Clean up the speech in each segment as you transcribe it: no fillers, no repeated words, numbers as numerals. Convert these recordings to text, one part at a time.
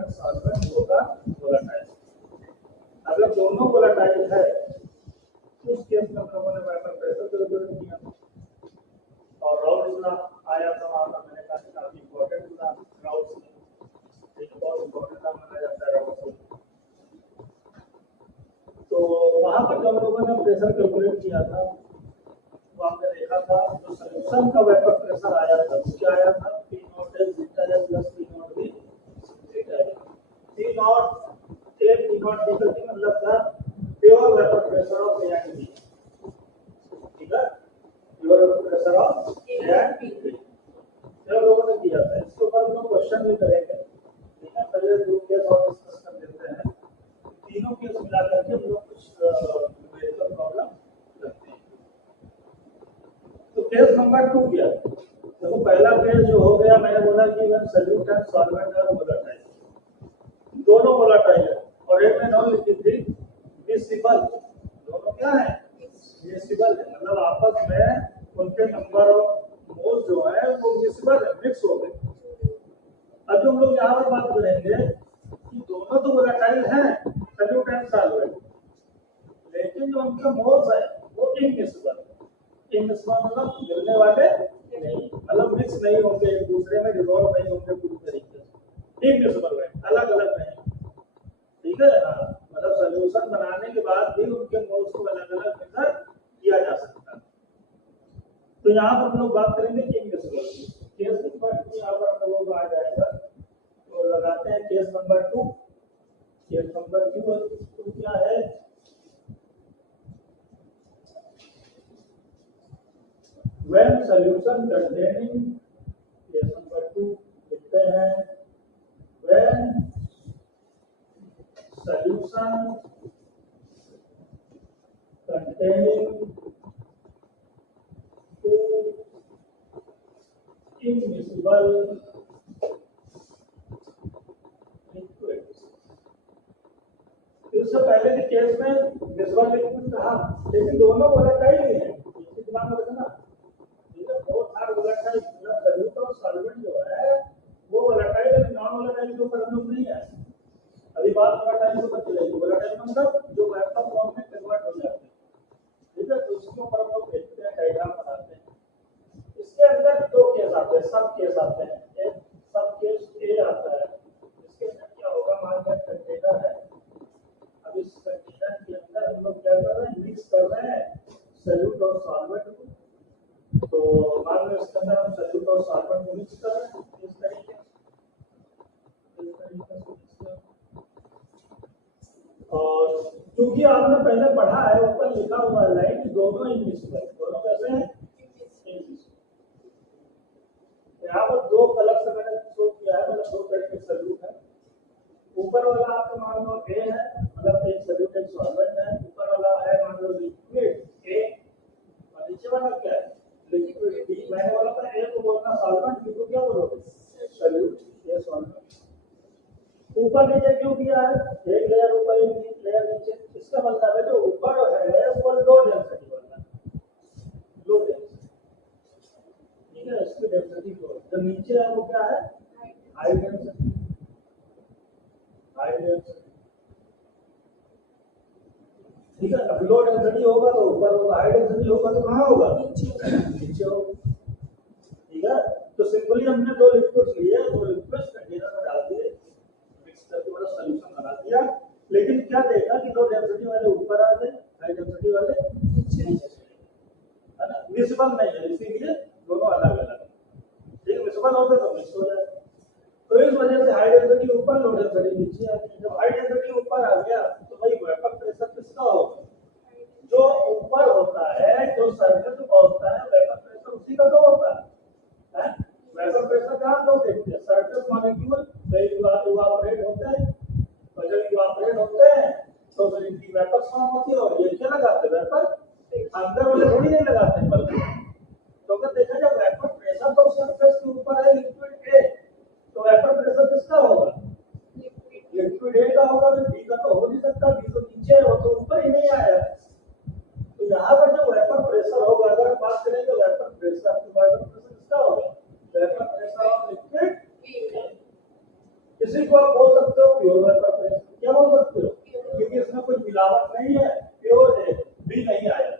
And solvent both are volatile. अगर दोनों volatile है तो उस केस में हम लोगों ने वेपर प्रेशर कैलकुलेट किया और राउल्ट्स लॉ आया था वहां पर। मैंने कहा काफी इंपॉर्टेंट था राउल्ट्स लॉ, एक बहुत इंपॉर्टेंट था माना जाता है राउल्ट्स लॉ। तो वहां पर जब लोगों ने प्रेशर कैलकुलेट किया था तो आपने देखा था जो सॉल्यूशन का वेपर प्रेशर आया था वो क्या आया था, P naught L beta L plus P not B beta L. P not A P not B का मतलब था pure vapour pressure of A and B, ठीक है, pure vapour pressure of A and B जो लोगों ने किया था। इसके ऊपर हम लोग क्वेश्चन भी करेंगे, ठीक है। पहले दो केस और डिस्कस कर लेते हैं, तीनों केस मिला करके हम लोग कुछ न्यूमेरिकल प्रॉब्लम करते हैं। तो केस नंबर 2 क्या है? देखो पहला केस जो हो गया, मैंने बोला कि when solute and solvent are volatile, दोनों वोलेटाइल है और एक में नॉन लिक्विड थी मिक्सिबल, दोनों क्या है मिक्सिबल है, मतलब आपस में उनके नंबर ऑफ मोल जो है वो मिक्सिबल है, मिक्स हो गए। अब जो हम लोग यहाँ पर बात करेंगे कि दोनों तो वोलेटाइल हैं सॉल्यूट एंड सॉल्वेंट, लेकिन जो उनके मोल्स है वो इनमिक्सिबल है। इनमिक्सिबल मतलब मिलने वाले नहीं, मतलब मिक्स नहीं होंगे, एक दूसरे में रिजॉल्व नहीं होंगे पूरी तरीके से, इनमिक्सिबल है, अलग अलग नहीं, ठीक है। हाँ, मतलब सॉल्यूशन बनाने के बाद भी उनके मोल्स को अलग अलग मेजर किया जा सकता है। तो यहाँ पर हम लोग बात करेंगे कि इनमिक्सिबल केस नंबर 2 यहाँ पर हम लोगों को आ जाएगा। तो लगाते हैं केस नंबर 2। केस नंबर 2 क्या है, when solution containing, case number 2 लिखते हैं when solution containing two immiscible liquids। इससे पहले के केस में मिक्सिबल लिक्विड था लेकिन दोनों वोलेटाइल ही है, दिमाग में रखना, ठीक है। बहुत सारे वोलेटाइल मतलब सॉल्यूट और सॉल्वेंट जो है वो वोलेटाइल है, नॉन वोलेटाइल के ऊपर हम लोग नहीं है अभी बात। वोलेटाइल के ऊपर चलेगी, वोलेटाइल मतलब जो वेपर फॉर्म में कन्वर्ट हो जाते हैं, ठीक है। तो इसके ऊपर हम लोग देखते हैं, डायग्राम बनाते हैं। इसके अंदर दो केस आते हैं, सब केस आते हैं। एक सब केस ए आता है, इसके अंदर क्या होगा, मान लीजिए कंटेनर है, अब इस कंटेनर के अंदर हम लोग क्या कर रहे हैं, मिक्स कर रहे हैं सॉल्यूट और सॉल्वेंट को। तो मान लो इसके अंदर हम सॉल्यूट और सॉल्वेंट को मिक्स कर रहे हैं इस तरीके से। और क्योंकि आपने पहले पढ़ा है, ऊपर लिखा हुआ है लाइन दोनों इनमिक्सिबल, दोनों कैसे हैं इनमिक्सिबल। यहाँ पर दो कलर से मैंने शो किया है, मतलब दो तरह के सॉल्यूट है। ऊपर वाला आपका मान लो ए है, मतलब एक सॉल्यूट एक सॉल्वेंट है। ऊपर वाला है मान लो लिक्विड ए और नीचे वाला क्या है लिक्विड बी। मैंने बोला था ए को बोलना सॉल्वेंट, बी को क्या बोलोगे सॉल्यूट, ये सॉल्वेंट। ऊपर नीचे क्यों किया है, एक लेयर ऊपर एक लेयर नीचे, इसका मतलब है जो ऊपर है वो लो डेंसिटी वाला है, लो डेंसिटी, ठीक है। इसकी डेंसिटी लो, जो नीचे है वो क्या है हाई डेंसिटी, हाई डेंसिटी, ठीक है। अब लो डेंसिटी होगा तो ऊपर होगा, हाई डेंसिटी होगा तो कहाँ होगा नीचे होगा, ठीक है। तो सिंपली हमने दो लिक्विड्स लिए, दो लिक्विड्स कंटेनर में डाल दिए, करके वाला सॉल्यूशन बना दिया, लेकिन क्या देखा कि लो डेंसिटी वाले ऊपर आ गए, हाई डेंसिटी वाले नीचे, है ना। मिक्सिबल नहीं है इसीलिए दोनों अलग अलग, ठीक। मिक्सिबल होते तो मिक्स हो जाए। तो इस वजह से हाई डेंसिटी ऊपर लो डेंसिटी नीचे आती है। जब हाई डेंसिटी ऊपर आ गया तो भाई वेपर प्रेशर किसका होगा, जो ऊपर होता है, जो सरफेस पे पहुंचता है वेपर प्रेशर उसी का तो होता है। वेपर प्रेशर कहाँ तो देखते हैं सरफेस मॉलिक्यूल इवापोरेट होते हैं, और जब इवापोरेट होते हैं तो फिर इनकी वेपर फॉर्म होती है और ये क्या लगाते हैं वेपर, अंदर वाले थोड़ी नहीं लगाते हैं बल्कि। तो अगर देखा जाए वेपर प्रेशर तो सरफेस के ऊपर है लिक्विड ए, तो वेपर प्रेशर किसका होगा लिक्विड ए का होगा, तो बी का तो हो नहीं सकता, बी तो नीचे है, वो तो ऊपर ही नहीं आया। तो यहाँ पर जो वेपर प्रेशर होगा, अगर हम बात करें तो वेपर प्रेशर किसका होगा, वेपर प्रेशर ऑफ लिक्विड, किसी को आप बोल सकते हो प्योर वेपर प्रेशर, क्या बोल सकते हो, क्योंकि इसमें कोई मिलावट नहीं है, प्योर है, भी नहीं आया,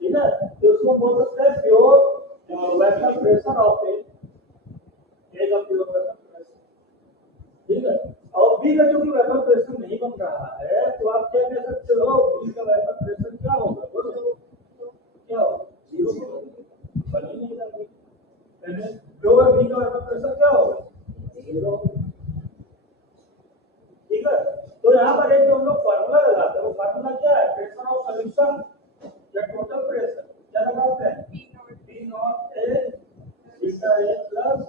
ठीक है, तो उसको बोल सकते हैं pure vapour pressure of a pure vapour pressure, ठीक है। और बी का क्योंकि वेपर प्रेशर नहीं बन रहा है, तो आप क्या कह सकते हो, बी का वेपर प्रेशर क्या होगा, बोलो क्या होगा, जीरो बन ही नहीं रहा, प्योर बी का वेपर प्रेशर क्या होगा, जीरो, ठीक है। तो यहाँ पर एक जो हम लोग फार्मूला लगाते हैं, वो फार्मूला क्या है, प्रेशर ऑफ सॉल्यूशन या टोटल प्रेशर, क्या लगाते हैं, P not A beta A plus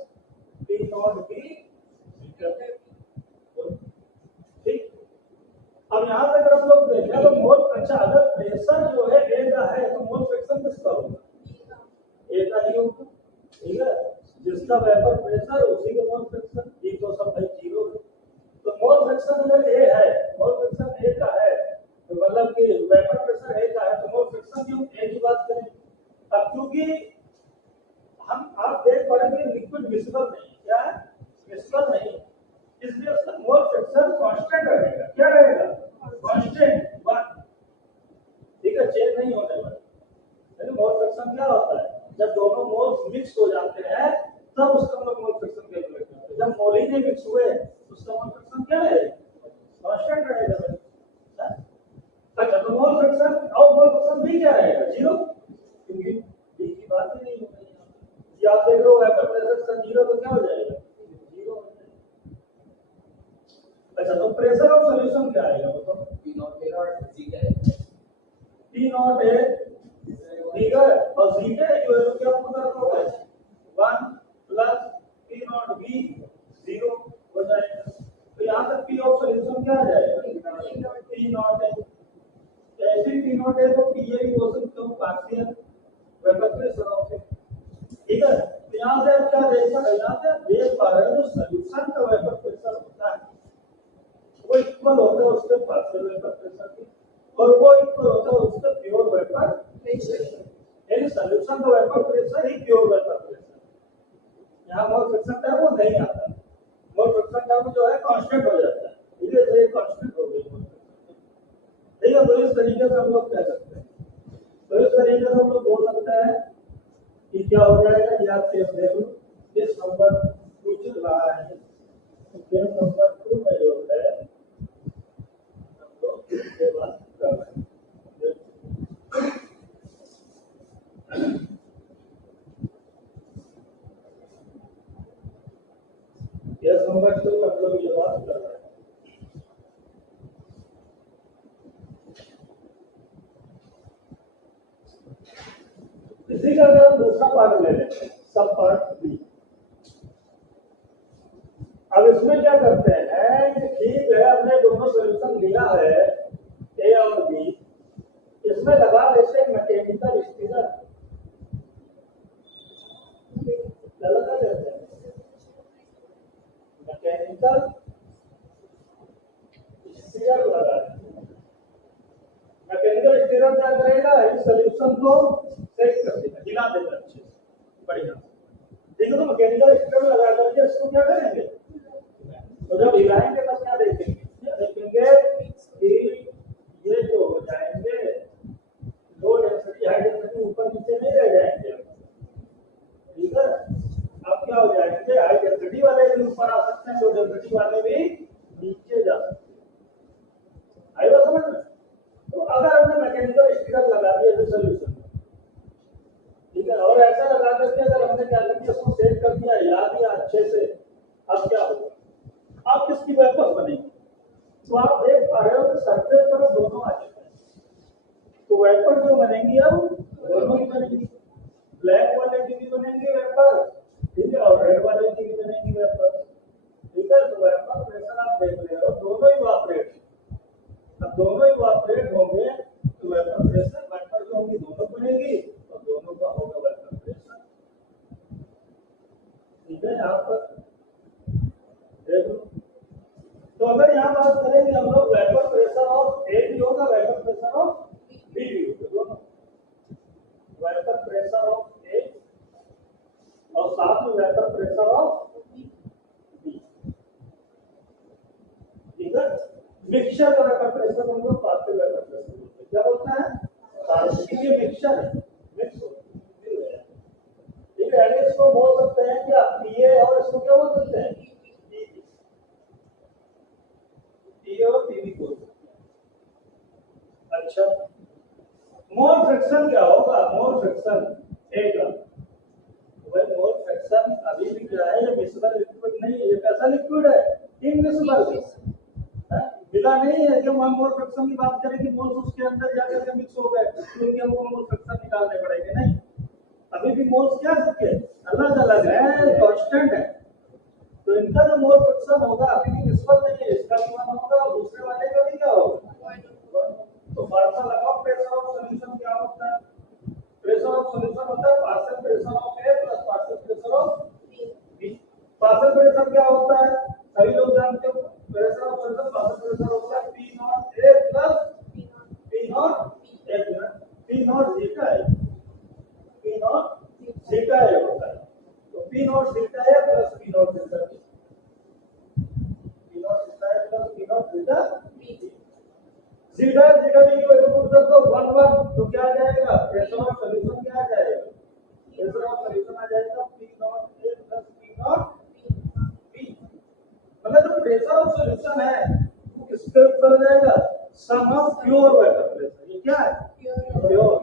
P not B beta, ठीक। अब यहाँ से अगर हम लोग देखें तो मोल, अच्छा अगर प्रेशर जो है ए का है तो मोल फ्रैक्शन किसका होगा, ए का ही होगा, ठीक है, जिसका वेपर प्रेशर उसी का मोल फ्रैक्शन, ये तो सब भाई जीरो है, तो मोल फ्रैक्शन अगर ए है, मोल फ्रैक्शन ए का है, तो मतलब कि वेपर प्रेशर ए का है, तो मोल फ्रैक्शन की हम ए की बात करें। अब क्योंकि हम आप देख पा रहे हैं लिक्विड मिसिबल नहीं, क्या है, मिसिबल नहीं, इसलिए उसका मोल फ्रैक्शन कांस्टेंट रहेगा, क्या रहेगा, कांस्टेंट वन, ठीक है, चेंज नहीं होने वाला। लेकिन मोल फ्रैक्शन क्या होता है, जब दोनों मोल्स मिक्स हो जाते हैं तब उसका हम लोग मोल फ्रैक्शन कैलकुलेट करते हैं, जब मोल ही नहीं मिक्स हुए उसका मोल फ्रैक्शन क्या रहेगा, कांस्टेंट रहेगा। अच्छा, तो मोल फ्रैक्शन और मोल फ्रैक्शन भी क्या रहेगा, जीरो, क्योंकि बी की बात ही नहीं हो रही है, ये आप देख रहे हो वेपर प्रेशर का जीरो, तो क्या हो जाएगा, जीरो हो जाएगा। अच्छा, तो प्रेशर ऑफ सॉल्यूशन क्या आएगा, बताओ, पी नॉट ए और सी क्या है, पी नॉट ए, ठीक है, और सी का जो है क्या होगा, 1 प्लस पी नॉट बी 0 हो जाएगा, तो यहाँ तक पी ऑफ सॉल्यूशन क्या आ जाएगा, पी नॉट ए, ऐसे पी नॉट ए को पी ए भी बोल सकते हो, पार्शियल वेपर प्रेशर ऑफ ए, ठीक है। तो यहाँ से आप क्या देख पा रहे हैं, यहाँ से आप देख पा रहे हो जो सॉल्यूशन का वेपर प्रेशर होता है वो इक्वल होता है उसके पार्शियल वेपर प्रेशर के, और वो इक्वल होता है उसके प्योर वेपर प्रेशर, यानी सॉल्यूशन का वेपर प्रेशर ही प्योर वेपर प्रेशर, यहाँ मोल फ्रैक्शन टर्म वो नहीं आता, मोल फ्रैक्शन टर्म जो है कांस्टेंट हो जाता है, ठीक है, तो ये कांस्टेंट हो गई, ठीक है। तो इस तरीके से हम लोग कह सकते हैं, तो इस तरीके से हम लोग बोल सकते हैं कि क्या हो जाएगा, ये आप केस देख लो, केस नंबर 2 चल रहा है, तो केस नंबर 2 में जो है हम लोग इसके बात कर रहे हैं, केस नंबर 2 में हम लोग ये बात कर रहे हैं। इसी का अगर हम दूसरा पार्ट ले लेते हैं, सब पार्ट बी, अब इसमें क्या करते हैं कि ठीक है हमने दोनों सॉल्यूशन लिया है ए और बी, इसमें लगा देते हैं मैकेनिकल स्टीरर, क्या लगा देते हैं, मैकेनिकल स्टीरर लगा देते हैं। मैकेनिकल स्टीरर क्या करेगा, इस सॉल्यूशन को सेट कर देगा, हिला देगा अच्छे से, बढ़िया, ठीक है। तो मैकेनिकल स्टीरर लगा करके इसको क्या करेंगे, तो जब हिलाएंगे तब क्या देखेंगे, देखेंगे कि ये जो हो जाएंगे लो डेंसिटी हाई डेंसिटी ऊपर नीचे नहीं रह जाएंगे, ठीक है। अब क्या हो जाएंगे, हाई डेंसिटी वाले भी ऊपर आ सकते हैं, लो डेंसिटी वाले भी नीचे जा सकते हैं, आई बात समझ में। तो अगर हमने मैकेनिकल स्टीरर लगा दिया सॉल्यूशन, ठीक है, और ऐसा लगा करके अगर हमने क्या कर दिया, उसको सेट कर दिया, हिला दिया अच्छे से, अब क्या होगा, अब किसकी वेपर बनेगी, तो आप देख पा रहे हो कि सरफेस पर दोनों आ चुके हैं, तो वेपर जो बनेंगी अब दोनों ही बनेंगी, ब्लैक वाले की भी बनेंगे वेपर, ठीक है, और रेड वाले की भी बनेंगी वेपर, ठीक है। तो वेपर प्रेशर आप देख रहे हो दोनों ही वापरेट, अब दोनों ही वापरेट होंगे तो वेपर प्रेशर, वेपर जो होंगी दोनों बनेगी और दोनों का होगा वेपर प्रेशर, ठीक है। यहाँ पर देख लो, तो अगर यहाँ बात करेंगे हम लोग वेपर प्रेशर ऑफ ए भी होगा, वेपर प्रेशर ऑफ बी भी होगा, दोनों वेपर प्रेशर ऑफ ए और साथ में vapour pressure of B, mixture का वेपर प्रेशर को हम लोग पार्शियल वेपर प्रेशर बोलते हैं। क्या बोलते हैं? पार्शियल। ये मिक्सचर है, मिक्स हो गया। ठीक है, यानी इसको बोल सकते हैं क्या पीए, और इसको क्या बोल सकते हैं? पीए और पीवी बोल सकते हैं। अच्छा, मोल फ्रैक्शन क्या होगा? मोल फ्रैक्शन ए का भाई, मोल फ्रैक्शन अभी भी क्या है? ये मिसबल लिक्विड नहीं है, ये कैसा लिक्विड है? इनमिसबल है, मिला नहीं है। जब हम मोल फ्रैक्शन की बात करें कि मोल्स उसके अंदर जाकर के मिक्स हो गए, तो उनके हमको मोल फ्रैक्शन निकालने पड़ेंगे। नहीं, अभी भी मोल्स क्या सबके अलग अलग है, कांस्टेंट है। तो इनका जो मोल फ्रैक्शन होगा अभी भी मिसबल नहीं है, इसका भी वन होगा और दूसरे वाले का भी क्या होगा? तो फार्मूला लगाओ, प्रेशर ऑफ सॉल्यूशन क्या होता है? प्रेशर ऑफ सॉल्यूशन होता है partial pressure of A plus partial pressure of B. Partial pressure क्या होता है? सभी लोग जानते हो, pressure of solution partial pressure होता है P not A plus P not A plus P naught zeta है, पी नॉट जीटा है होता है। तो पी नॉट जीटा है plus P naught zeta, P naught zeta है plus P naught zeta. Zeta zeta की वैल्यू पुट कर दो 1 1, तो क्या आ जाएगा? प्रेशर ऑफ सॉल्यूशन क्या आ जाएगा? प्रेशर ऑफ सॉल्यूशन आ जाएगा P not A plus P not be. मतलब जो प्रेशर ऑफ सॉल्यूशन है वो किसके ऊपर जाएगा? सम ऑफ प्योर वेपर प्रेशर। ये क्या है? प्योर,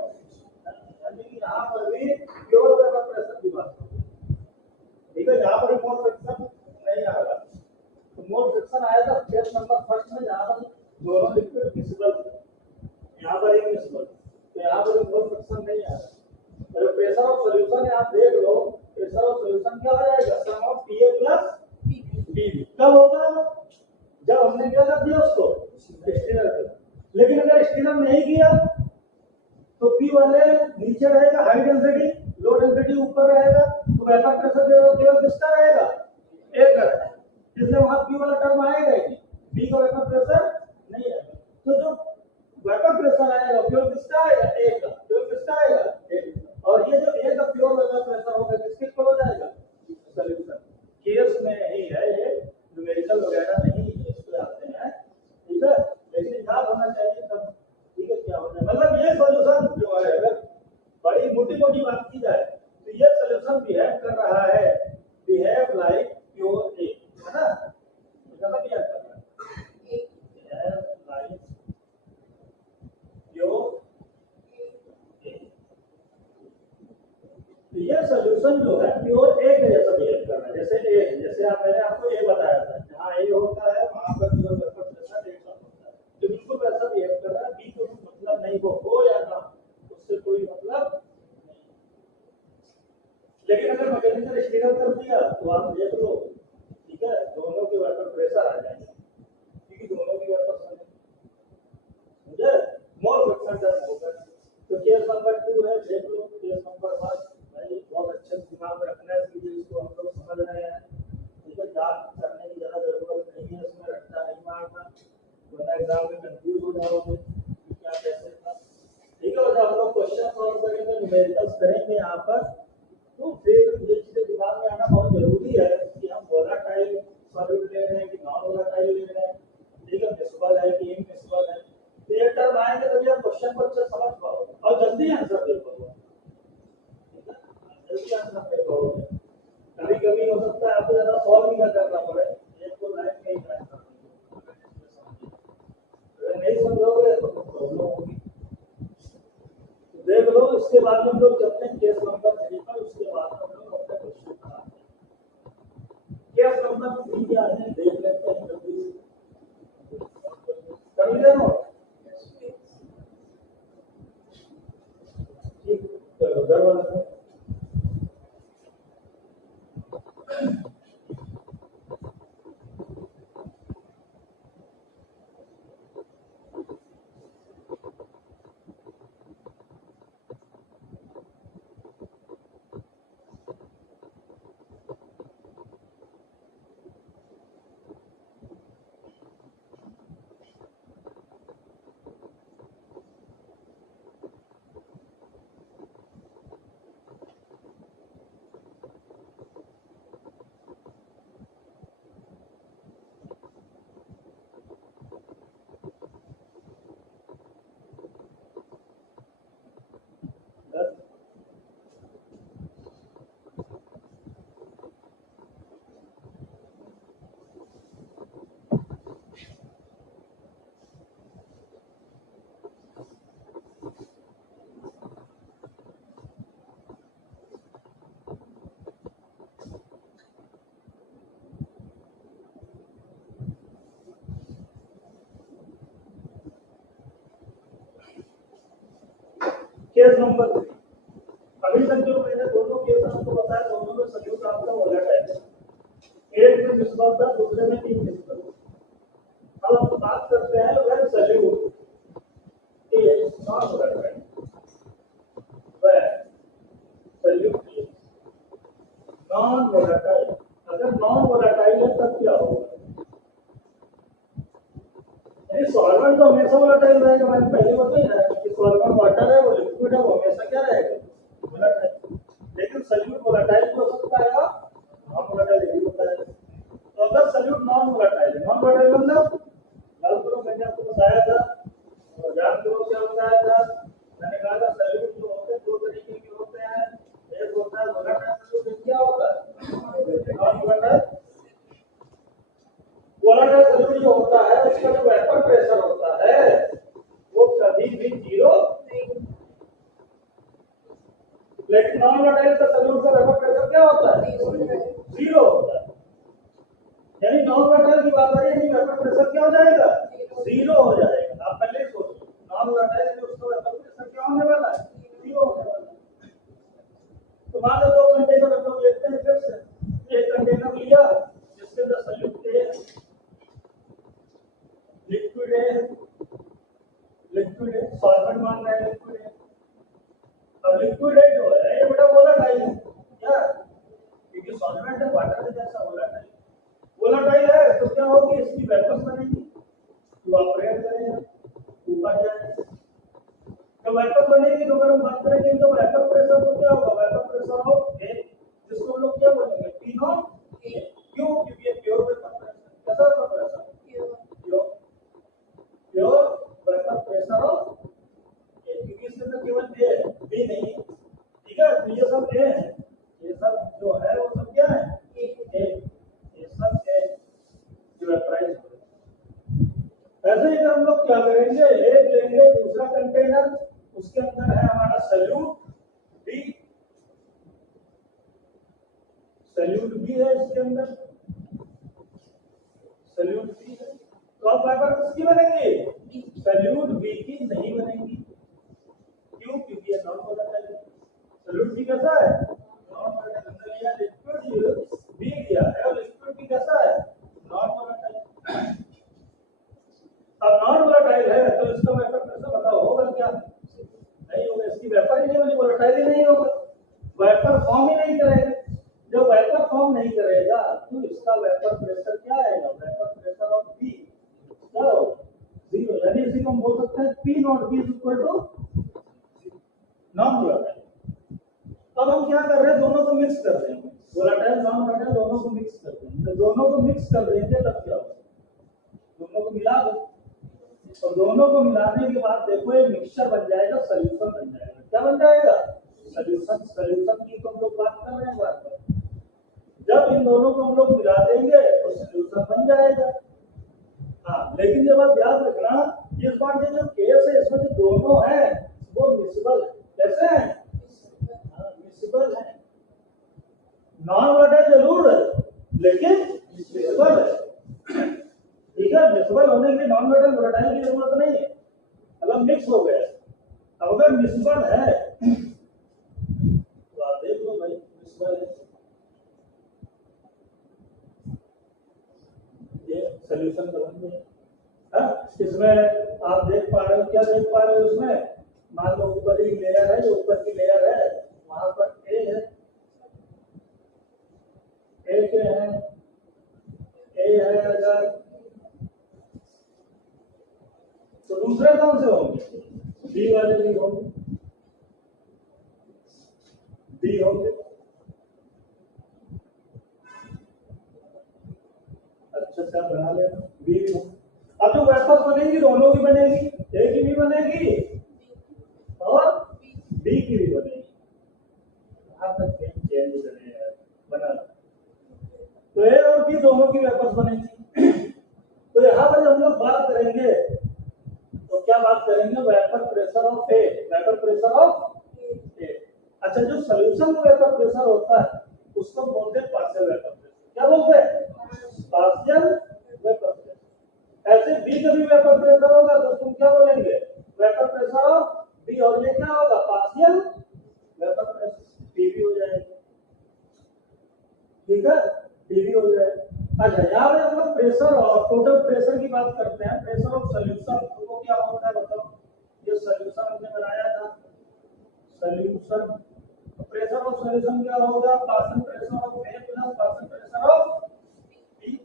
यानी कि यहाँ पर भी प्योर वेपर प्रेशर की बात करें। ठीक है, यहाँ पर मोल फ्रैक्शन नहीं आ रहा, तो मोल फ्रैक्शन आएगा केस नंबर फर्स्ट में, जहाँ पर दोनों लिक्विड मिसबल, यहाँ पर एक मिसबल, तो यहाँ पर मोल फ्रैक्शन नहीं आ रहा। तो प्रेशर ऑफ सॉल्यूशन है, आप देख लो, प्रेशर ऑफ सॉल्यूशन क्या हो जाएगा? सम ऑफ पीए प्लस बी। कब होगा? जब हमने क्या कर दिया उसको स्टीनर कर। लेकिन अगर स्टीनर नहीं किया तो पी वाले नीचे रहेगा हाई डेंसिटी, लो डेंसिटी ऊपर रहेगा, तो वेपर प्रेशर केवल किसका रहेगा? एक का, इसलिए वहां पी वाला टर्म आएगा ही, बी का वेपर प्रेशर नहीं आएगा। तो जो वेपर प्रेशर आएगा केवल किसका आएगा? एक का। केवल किसका आएगा? एक। और ये जो एक का प्योर वेपर प्रेशर होगा किसके इक्वल हो जाएगा? सॉल्यूशन। केस में ही है ये, न्यूमेरिकल वगैरह नहीं इसको आते हैं। ठीक है, लेकिन याद होना चाहिए तब। ठीक है, क्या होता है मतलब ये सॉल्यूशन जो है, अगर बड़ी मोटी मोटी बात की जाए तो ये सॉल्यूशन बिहेव कर रहा है, बिहेव लाइक प्योर ए, है ना? कैसा बिहेव कर रहा है? बिहेव लाइक प्योर ए। तो ये सॉल्यूशन जो है प्योर ए के जैसा बिहेव कर रहा है। जैसे ए, जैसे मैंने आपको ये बताया था, जहाँ ए होता है वहां पर केवल वेपर प्रेशर एक साथ होता है, तो बिल्कुल वैसा बिहेव कर रहा है। बी को मतलब नहीं, वो हो या ना उससे कोई मतलब नहीं। लेकिन अगर मैकेनिकल स्टीनर कर दिया तो आप देख लो, ठीक है, दोनों के वेपर प्रेशर आ जाएंगे, क्योंकि दोनों की वेपर समझे मोल फ्रैक्शन टर्म होगा। तो केस नंबर 2 है, देख लो। केस नंबर 1 भाई बहुत अच्छे दिमाग में रखना है, इसलिए इसको हम लोग समझ रहे हैं। ठीक है, याद करने की ज्यादा जरूरत नहीं है, इसमें रट्टा नहीं मारना, वरना एग्जाम में कंफ्यूज हो जाओगे कि क्या कैसे था। ठीक है, जब हम लोग क्वेश्चन सॉल्व करेंगे, न्यूमेरिकल्स करेंगे यहाँ पर, तो फिर ये चीजें दिमाग में आना बहुत जरूरी है कि हम वोलाटाइल सॉल्यूट ले रहे हैं कि नॉन वोलाटाइल ले रहे हैं। ठीक है, मिसबल है कि इनमिसबल है, तो ये टर्म आएंगे तभी आप क्वेश्चन को अच्छे समझ पाओगे और जल्दी आंसर दे पाओगे। ठीक है, जल्दी आंसर दे पाओगे। कभी कभी हो सकता है आपको ज्यादा सॉल्व भी ना करना पड़े, एक दो लाइन में ही आंसर अगर नहीं समझोगे तो प्रॉब्लम होगी। देख लो, इसके बाद में हम लोग चलते हैं केस नंबर 3 पर, उसके बाद में हम लोग अपने क्वेश्चन पर आते हैं। केस नंबर 3 क्या है देख लेते हैं जल्दी से। कर लिया नोट? ठीक, चलो घर वाला केस नंबर 3। अभी तक जो मैंने दोनों केस आपको बताया, दोनों में सल्यूट आपका वोलेटाइल है। एक में मिसबल था, दूसरे में इनमिसबल। अब हम बात करते हैं when solute is non volatile. When solute is non volatile, अगर नॉन वोलेटाइल है तब क्या होगा? सॉल्वेंट तो हमेशा वोलेटाइल रहेगा। मैंने पहले बताया कि सॉल्वेंट वाटर है, वो लिक्विड है, वो हमेशा क्या रहेगा? वोलेटाइल। लेकिन सल्यूट वोलेटाइल हो सकता है और नॉन वोलेटाइल भी होता है। तो अगर सल्यूट नॉन वोलेटाइल है, नॉन वोलेटाइल मतलब याद करो मैंने आपको बताया था, और याद करो क्या बताया था, मैंने कहा था सल्यूट जो होते हैं दो तरीके के होते हैं। एक होता है वोलेटाइल सल्यूट, एक क्या होता है? Non volatile. वोलेटाइल सल्यूट जो होता है उसका जो वेपर प्रेशर होता है वो कभी भी जीरो नहीं। लेकिन नॉन वोलेटाइल का सल्यूट का वेपर प्रेशर क्या होता है? जीरो होता है। यानी नॉन वोलेटाइल की बात आ रही है, वेपर प्रेशर क्या हो जाएगा? जीरो हो जाएगा। आप पहले ही सोचिए, नॉन वोलेटाइल में उसका वेपर प्रेशर क्या होने वाला है? जीरो होने वाला है। तो मान लो 2 कंटेनर हम लोग लेते हैं, फिर से एक कंटेनर लिया जिसके अंदर सल्यूट है, लिक्विड है, सॉल्वेंट मान रहे हैं लिक्विड है। अब लिक्विड है जो है ये बड़ा वोलेटाइल है क्या? क्योंकि सॉल्वेंट है, वाटर के जैसा वोलेटाइल है तो क्या होगी? इसकी वेपर्स बनेगी, इवापोरेट करेगा, ऊपर जाएगा। तो वेपर बनेगी तो अगर हम बात करेंगे तो वेपर प्रेशर तो क्या होगा? वेपर प्रेशर ऑफ ए, जिसको हम लोग क्या बोलेंगे? P not A. क्यों? क्योंकि ये प्योर वेपर प्रेशर। कैसा vapour pressure? Pure vapour pressure of A, क्योंकि इसके अंदर केवल ए है, बी नहीं है। ठीक है, तो ये सब ए है, ये सब जो है वो सब क्या है? ए। ये सब ए जो वेपराइज हो रहा है। ऐसे ही हम लोग क्या करेंगे, एक लेंगे दूसरा कंटेनर, उसके अंदर है हमारा सल्यूट बी, सल्यूट बी है, इसके अंदर सल्यूट बी है। तो अब वेपर किसकी बनेंगी? सल्यूट बी की नहीं बनेंगी। क्यों? क्योंकि ये नॉन वोलेटाइल है। सल्यूट बी कैसा है? Non volatile. लिया लिक्विड बी लिया है और लिक्विड बी कैसा है? Non volatile. अब नॉन वोलेटाइल है तो इसका वेपर प्रेशर बताओ होगा क्या? नहीं होगा, इसकी वेपर ही नहीं बनी, वोलेटाइल ही नहीं होगा, वेपर फॉर्म ही नहीं करेगा। जब वेपर फॉर्म नहीं करेगा तो इसका वेपर प्रेशर क्या आएगा? वेपर प्रेशर ऑफ बी क्या होगा? जीरो। यानी इसी को हम बोल सकते हैं P not B is equal to non volatile. अब हम क्या कर रहे हैं? दोनों को मिक्स कर रहे हैं, वोलेटाइल नॉन वोलेटाइल दोनों को मिक्स कर रहे हैं। तो दोनों को मिक्स कर देंगे तब क्या होगा? दोनों को मिला दो, और दोनों को मिलाने के बाद देखो एक मिक्सचर बन जाएगा, सॉल्यूशन बन जाएगा। क्या बन जाएगा? सॉल्यूशन। सॉल्यूशन की तो हम लोग बात कर रहे हैं बात पर। जब इन दोनों को हम लोग मिला देंगे तो सॉल्यूशन बन जाएगा। हाँ, लेकिन ये बात याद रखना, इस बार ये जो केस है इसमें जो दोनों है वो मिसबल है। कैसे है? मिसबल है। नॉन वोलेटाइल जरूर है लेकिन मिसबल है। ठीक है, मिसबल होने के लिए नॉन वोलेटाइल वोलेटाइल की जरूरत नहीं है, मतलब मिक्स हो गया। अब अगर मिसबल है तो आप देख लो भाई, मिसबल है, ये सॉल्यूशन का बन गया। इसमें आप देख पा रहे हो, क्या देख पा रहे हो? उसमें मान लो ऊपर ही लेयर है, जो ऊपर की लेयर है वहां पर ए है, ए के है, ए है अगर, तो दूसरे कौन से होंगे? बी वाले भी होंगे, डी होंगे। अच्छा बना लेना, बी भी। अब जो वेपर्स बनेगी दोनों की बनेगी, ए की भी बनेगी और बी की भी बनेगी। यहाँ तक चेंज करें बना, तो ए और बी दोनों की वेपर्स बनेगी। तो यहाँ पर हम लोग बात करेंगे तो क्या बात करेंगे? Vapour pressure of A, vapour pressure of A. अच्छा, जो सॉल्यूशन में वेपर प्रेशर होता है उसको बोलते हैं पार्शियल वेपर प्रेशर। क्या बोलते हैं? Partial vapour pressure. ऐसे बी का भी वेपर प्रेशर होगा तो तुम क्या बोलेंगे? वेपर प्रेशर ऑफ बी, और ये क्या होगा, पार्शियल वेपर प्रेशर, पीवी हो जाएगा। ठीक है, पीवी हो जाएगा। अच्छा, यहाँ पे हम लोग प्रेशर और टोटल प्रेशर की बात करते हैं। प्रेशर ऑफ सोल्यूशन वो क्या होता है बताओ। ये सोल्यूशन हमने बनाया था, सोल्यूशन। प्रेशर ऑफ सोल्यूशन क्या होगा, partial pressure of A plus partial pressure of B.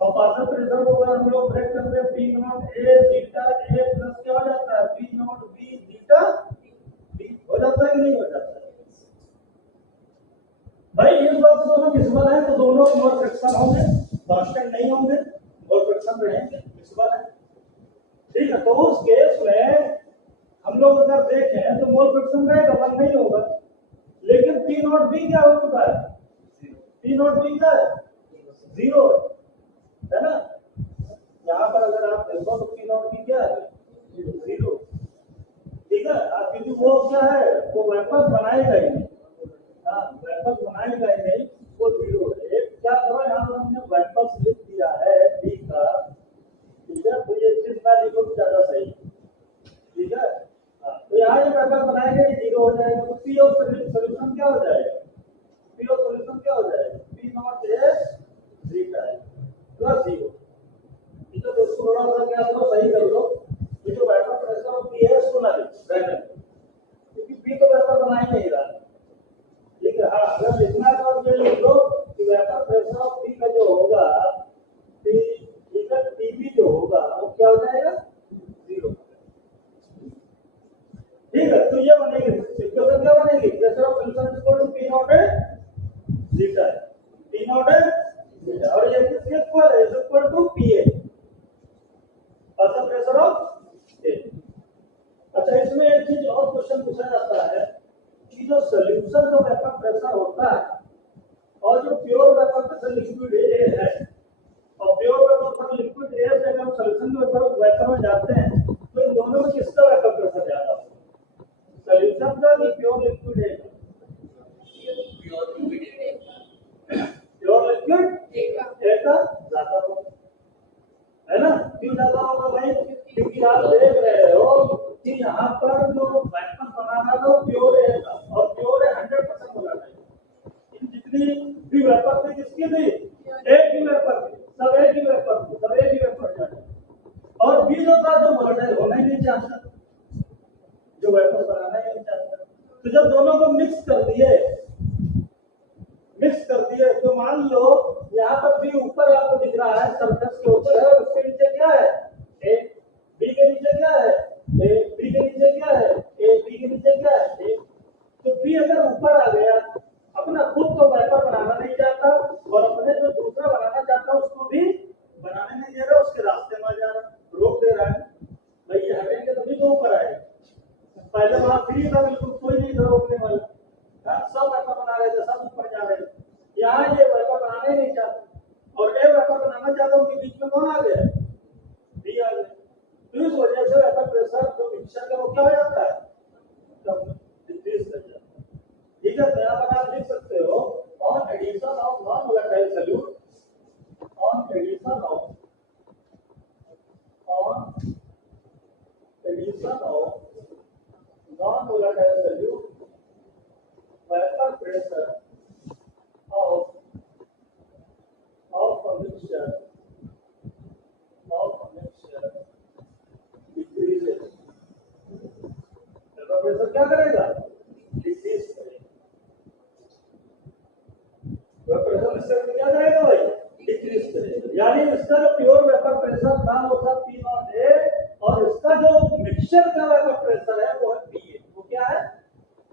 और पार्शियल प्रेशर को अगर हम लोग ब्रेक करते हैं, P not A beta A plus क्या हो जाता है, P not B beta B. हो जाता है कि नहीं हो जाता है भाई। इस बात से दोनों मिसबल है तो दोनों मोल फ्रैक्शन होंगे, कांस्टेंट नहीं होंगे, मोल फ्रैक्शन रहेंगे, मिसबल है। ठीक है, तो उस केस में हम लोग अगर देखें तो मोल फ्रैक्शन रहेगा, वन नहीं होगा। लेकिन पी नॉट बी क्या हो चुका है, पी नॉट बी क्या है, जीरो है ना। यहाँ पर अगर आप देखो तो पी नॉट बी क्या है, जीरो। ठीक है, क्योंकि वो क्या है, वो वेपर बनाएगा ही नहीं। हाँ, वेपर बनाएगा ही नहीं, वो जीरो है। क्या करो, यहाँ पर हमने वेपर लिख दिया है बी का। ठीक है, तो ये चीज का लिखो तो ज्यादा सही। ठीक है, तो यहाँ ये वेपर बनाएगा ही जीरो हो जाएगा। तो पी ऑफ सोल्यूशन क्या हो जाएगा, पी ऑफ सोल्यूशन क्या हो जाएगा, P not A beta plus zero. ठीक है, तो इसको थोड़ा सा क्या करो, सही कर लो। ये जो वेपर प्रेशर ऑफ पी है इसको ना लिखो, क्योंकि पी तो वेपर बना ही नहीं रहा। ठीक है, हाँ, अगर लिखना तो ये लिख लो कि वेपर प्रेशर ऑफ पी का जो होगा, पी, ठीक है, टीबी जो होगा वो क्या हो जाएगा, जीरो। ठीक है, तो ये बनेगी इक्वेशन, क्या बनेगी, pressure of solution equal to P naught है बीटा है, पी नॉट है बीटा, और ये किसके इक्वल है, equal to P A, partial pressure of A. अच्छा, इसमें एक चीज और क्वेश्चन पूछा जाता है कि जो सोल्यूशन का वेपर प्रेशर होता है और जो pure vapour pressure liquid A है, और pure vapour pressure liquid A से अगर सोल्यूशन के वेपर में जाते हैं तो इन दोनों में किसका वेपर प्रेशर ज्यादा होगा, सोल्यूशन का कि प्योर लिक्विड ए का, प्योर लिक्विड ए का ज्यादा होगा, है ना। क्यों ज्यादा होगा भाई, क्योंकि आप देख रहे हो कि यहाँ पर जो वेपर बनाना था प्योर है और प्योर है 100% होना चाहिए। इन जितनी भी वेपर थी किसकी थी, एक ही वेपर थी, सब एक ही वेपर थी, सब एक ही वेपर जाए। और बी जो था जो वोलेटाइल होना ही नहीं चाहता, जो वेपर बनाना ही नहीं चाहता। तो जब दोनों को मिक्स कर दिए तो मान लो यहाँ पर बी ऊपर आपको दिख रहा है, सरफेस के ऊपर है, और उसके नीचे क्या है, ए। बी के नीचे क्या है, ए। बी के नीचे क्या है, ए। बी के नीचे क्या है, ए। तो बी अगर ऊपर आ गया, अपना खुद तो वेपर बनाना नहीं चाहता और अपने जो दूसरा बनाना चाहता है उसको भी बनाने नहीं दे रहा, उसके रास्ते में आ जा रहा, रोक दे रहा है। भाई ये हटेंगे तभी तो ऊपर आएगा। पहले वहां फ्री था, बिल्कुल कोई नहीं था रोकने वाला, सब वेपर बना रहे थे, सब ऊपर जा रहे थे। यहाँ ये वेपर बनाना ही नहीं चाहता और ए वेपर बनाना चाहता, उनके बीच में कौन आ गया, बी आ गया। तो इस वजह से वेपर प्रेशर जो मिक्सचर का वो क्या हो जाता है, डिक्रीज कर जाता है। ठीक है, तो यहाँ पर आप लिख सकते हो on addition of non volatile solute, on addition of non volatile solute vapour pressure of a mixture decreases, vapour pressure क्या करेगा, डिक्रीज करेगा। वेपर प्रेशर मिक्सचर क्या करेगा भाई, डिक्रीज करेगा। यानी इसका जो प्योर वेपर प्रेशर था वो था पी नॉट ए, और इसका जो मिक्सचर का वेपर प्रेशर है वो है पी ए। वो क्या है,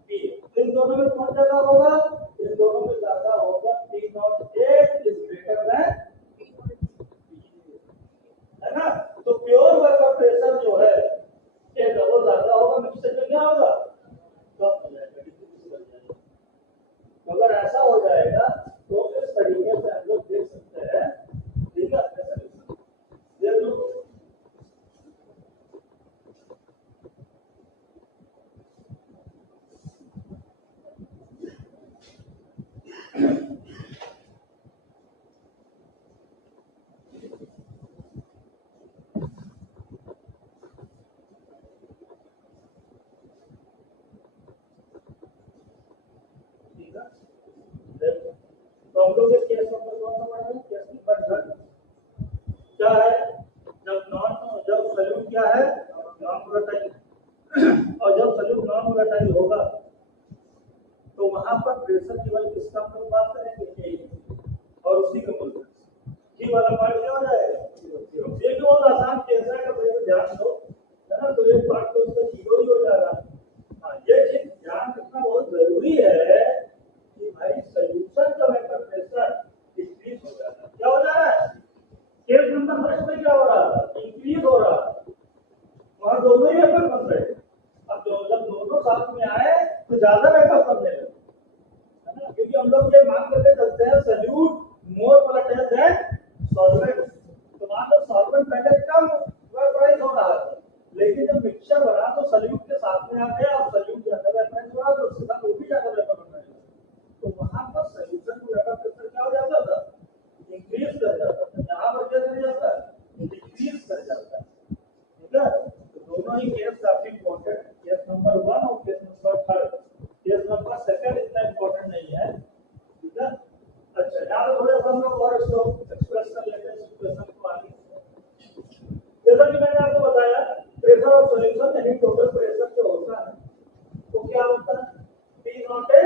पी ए। तो इन दोनों में कौन ज्यादा होगा, इन दोनों में ज्यादा होगा P not a is greater than, है ना। तो प्योर वेपर प्रेशर जो है ये डबल ज्यादा होगा, मिक्सचर में क्या होगा, कम हो जाएगा, डिक्रीज कर जाएगा। अगर ऐसा हो जाएगा तो इस तरीके से हम लोग देख सकते हैं। ठीक है, देख लो जब सॉल्यूट क्या है, नॉन वोलेटाइल, और जब सॉल्यूट नॉन वोलेटाइल होगा तो वहां पर प्रेशर केवल किसका हम लोग बात करेंगे, और उसी का बोलते हैं ये वाला पार्ट क्या हो जाएगा, ये जो आसान केस है अगर ध्यान दो है ना, तो एक पार्ट तो उसका जीरो ही हो जा रहा है। हाँ, ये चीज ध्यान रखना बहुत जरूरी है कि भाई सॉल्यूशन का वेपर प्रेशर डिक्रीज हो जाता है। क्या हो जा रहा है, केस नंबर फर्स्ट में क्या हो रहा था, इंक्रीज हो रहा है, वहां दोनों ही वेपर बन रहे। अब जब दोनों साथ में आए तो ज्यादा वेपर बनने लगे, है ना, क्योंकि हम लोग ये मान करके चलते हैं सॉल्यूट मोर वोलेटाइल देन सॉल्वेंट। तो मान लो सॉल्वेंट पहले कम वेपराइज हो रहा था, लेकिन जब मिक्सचर बना तो सॉल्यूट के साथ में आ गया, और सॉल्यूट ज्यादा वेपराइज हो रहा तो उसके साथ वो भी ज्यादा वेपर बन रहा है। तो वहां पर सॉल्यूशन का वेपर प्रेशर क्या हो जाता था, इंक्रीज कर जाता था। यहाँ पर क्या कर जाता है, डिक्रीज कर जाता है। ठीक है, तो दोनों ही केस काफी इंपॉर्टेंट, केस नंबर 1 और केस नंबर 3। केस नंबर 2 इतना इंपॉर्टेंट नहीं है। ठीक है, अच्छा यहाँ थोड़ा सा हम लोग और इसको एक्सप्रेस कर लेते हैं सिचुएशन को आगे। जैसा कि मैंने आपको बताया प्रेशर ऑफ सॉल्यूशन यानी टोटल प्रेशर जो होता है तो क्या होता है, P नॉट ए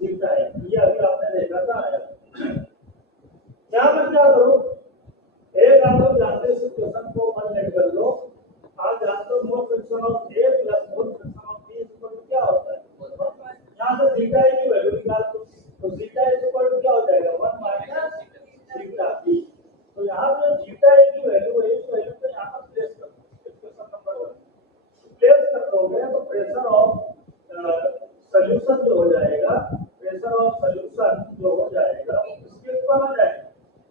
थीटा है। ये अभी आपने देखा था। यहाँ पर क्या करो, एक आप लोग जानते हैं सिचुएशन को वन लेट कर लो। आप जानते हो mole fraction of A plus mole fraction of B equal to क्या होता है, यहाँ से थीटा A की वैल्यू निकाल दो तो थीटा इक्वल टू क्या हो जाएगा, 1 माइनस थीटा B। तो यहाँ पे थीटा A की वैल्यू है, इस वैल्यू को यहाँ पर प्लेस कर दो, इक्वेशन नंबर 1 प्लेस कर दोगे तो प्रेशर ऑफ सॉल्यूशन जो हो जाएगा, प्रेशर ऑफ सॉल्यूशन जो हो जाएगा इसके ऊपर हो जाएगा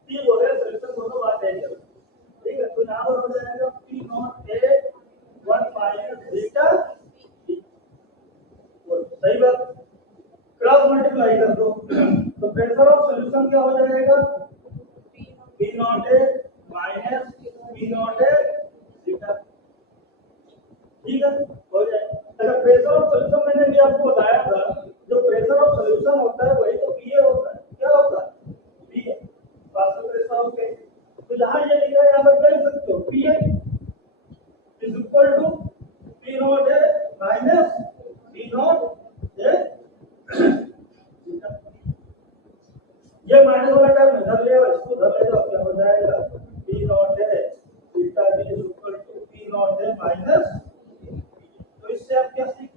P बोले सॉल्यूशन दोनों बात है। ठीक है, तो यहाँ पर हो जाएगा P nought A 1 minus theta B। सही बात, क्रॉस मल्टीप्लाई कर दो तो प्रेशर ऑफ सॉल्यूशन क्या हो जाएगा, P nought A minus P nought A theta. ठीक है, हो जाएगा। अगर प्रेशर ऑफ सॉल्यूशन मैंने भी आपको बताया था, जो प्रेशर ऑफ सॉल्यूशन होता है वही तो PA होता है। क्या होता है, PA वास्तविक प्रेशर ऑफ के। तो यहाँ ये लिखा है, यहाँ पर क्या लिख सकते हो, PA is equal to P nought A minus P nought A। ये माइनस वाला टर्म इधर ले आओ, इसको उधर ले जाओ, क्या हो जाएगा, P nought A theta B is equal to P nought A minus. तो इससे आप क्या सीख,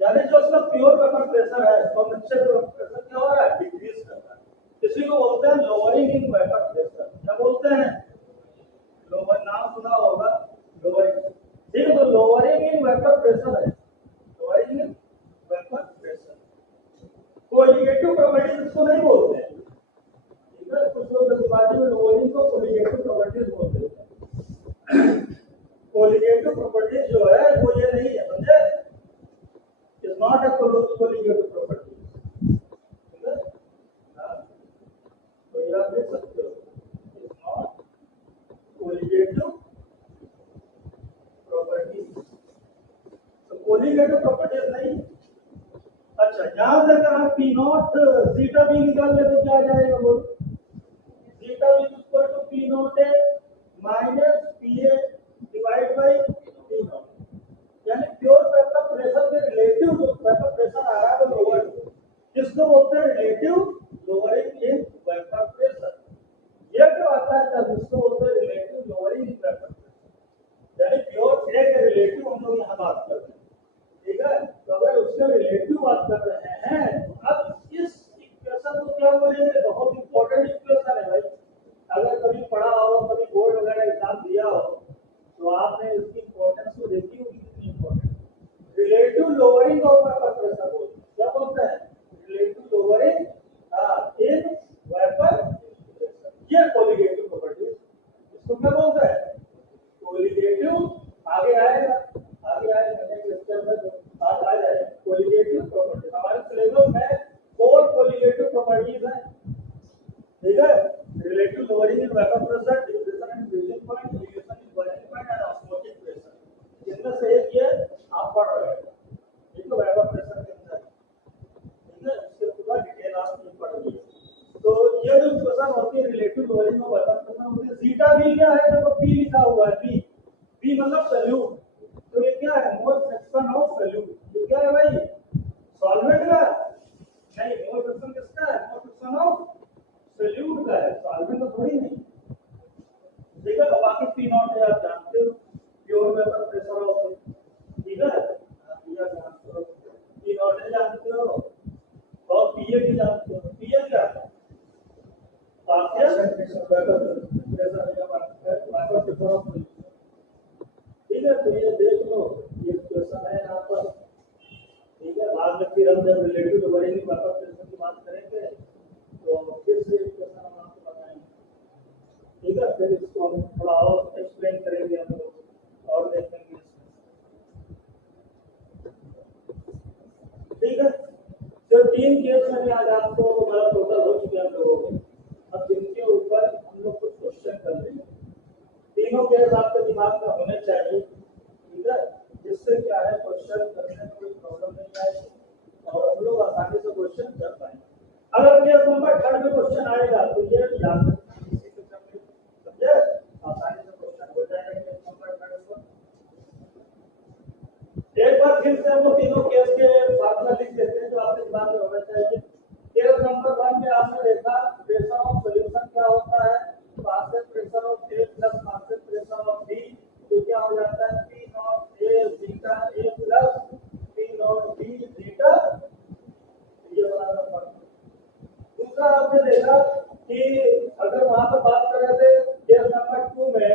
यानी जो उसका प्योर वेपर प्रेशर है तो मिक्सचर वेपर प्रेशर क्या हो रहा है, डिक्रीज कर रहा है। इसी को बोलते हैं लोअरिंग इन वेपर प्रेशर। क्या बोलते हैं, लोअर, नाम सुना होगा लोअरिंग। ठीक है, तो लोअरिंग इन वेपर प्रेशर है, lowering in vapour pressure. Colligative properties इसको नहीं बोलते हैं। ठीक है, कुछ लोग जल्दबाजी में लोअरिंग को कोलिगेटिव प्रॉपर्टीज बोलते हैं। कोलिगेटिव प्रॉपर्टीज जो है वो ये नहीं है, समझे, is not a colligative property. ठीक है, तो ये आप देख सकते हो, इज नॉट कोलिगेटिव प्रॉपर्टीज। तो कोलिगेटिव प्रॉपर्टीज नहीं। अच्छा, यहां से अगर हम P नॉट थीटा B निकाल ले तो क्या आ जाएगा, बोलो, theta B equal to P nought A minus PA divide by P nought. यानी प्योर वेपर प्रेशर के रिलेटिव जो वेपर प्रेशर आ रहा है वो लोअर, जिसको बोलते हैं relative lowering in vapour pressure. ये जो आता है तब उसको बोलते हैं relative lowering in vapour pressure. यानी प्योर ए के रिलेटिव हम लोग यहाँ बात कर रहे हैं। ठीक है, तो अगर उसके रिलेटिव बात कर रहे हैं तो अब इस इक्वेशन को क्या बोलेंगे, बहुत इंपॉर्टेंट इक्वेशन है भाई। अगर कभी पढ़ा हो, कभी बोर्ड वगैरह एग्जाम दिया हो तो आपने इसकी इंपॉर्टेंस को देखी होगी कितनी important. Relative lowering of vapour pressure बोलते हैं। क्या बोलते हैं, relative lowering in vapour pressure. ये कोलिगेटिव प्रॉपर्टी, इसको क्या बोलते हैं, कोलिगेटिव। आगे आएगा, आगे आएगा नेक्स्ट लेक्चर में आज आ जाएगा कोलिगेटिव प्रॉपर्टी। हमारे सिलेबस में 4 कोलिगेटिव प्रॉपर्टीज हैं। ठीक है, relative lowering in vapour pressure, depression and freezing point, relation in boiling point and osmotic pressure. जिनमें से एक ये आप पढ़ रहे हैं, ये तो वेपर प्रेशर के अंदर। ठीक है, इसके पूरा डिटेल आप नहीं पढ़ लीजिए। तो ये जो इक्वेशन होती है relative lowering of vapour pressure होती है बी क्या है, देखो पी लिखा हुआ है, बी बी मतलब सल्यूट, तो ये क्या है, मोल फ्रैक्शन ऑफ सल्यूट, ये क्या है भाई, सॉल्वेंट का नहीं, मोल फ्रैक्शन किसका है, मोल फ्रैक्शन ऑफ सल्यूट का है, सॉल्वेंट तो थोड़ी नहीं, ठीक है। बाकी पी नॉट है आप जानते हो, प्योर वेपर प्रेशर ऑफ, ठीक है, आप जानते हो, पी नॉट है जानते हो, और पीए भी जानते हो, पीए क्या है, पार्शियल प्रेशर या वेपर प्रेशर ऑफ, ठीक है। तो ये देख लो, ये क्वेश्चन है यहाँ पर, ठीक है। बाद में फिर हम जब रिलेटिव टू वेपर प्रेशर की बात करेंगे तो फिर से क्वेश्चन हम आपको बताएंगे, ठीक है। फिर इसको हम थोड़ा और एक्सप्लेन करेंगे हम लोग और देखेंगे, ठीक है। तो 3 केस में आज आपको हमारा टोटल हो चुके हैं लोगों के, अब जिनके ऊपर हम लोग कुछ क्वेश्चन कर लेंगे, तीनों केस आपके दिमाग में होने चाहिए, ठीक है, जिससे क्या है क्वेश्चन करने में कोई प्रॉब्लम नहीं आएगी और हम लोग आसानी से क्वेश्चन कर पाएंगे। अगर केस नंबर 3 में क्वेश्चन आएगा तो ये याद रखना, इसी के समझे, आसानी से क्वेश्चन हो जाएगा केस नंबर 3 पर। एक बार फिर से हम लोग तीनों केस के फार्मूला लिख देते हैं जो आपके दिमाग में होना चाहिए। केस नंबर 1 में आपने देखा प्रेशर ऑफ सॉल्यूशन क्या होता है, partial pressure of A plus partial pressure of B, तो क्या हो जाता है P not A beta A plus P not B beta, ये वाला नंबर। दूसरा आपने देखा कि अगर वहां पर बात कर रहे थे केस नंबर 2 में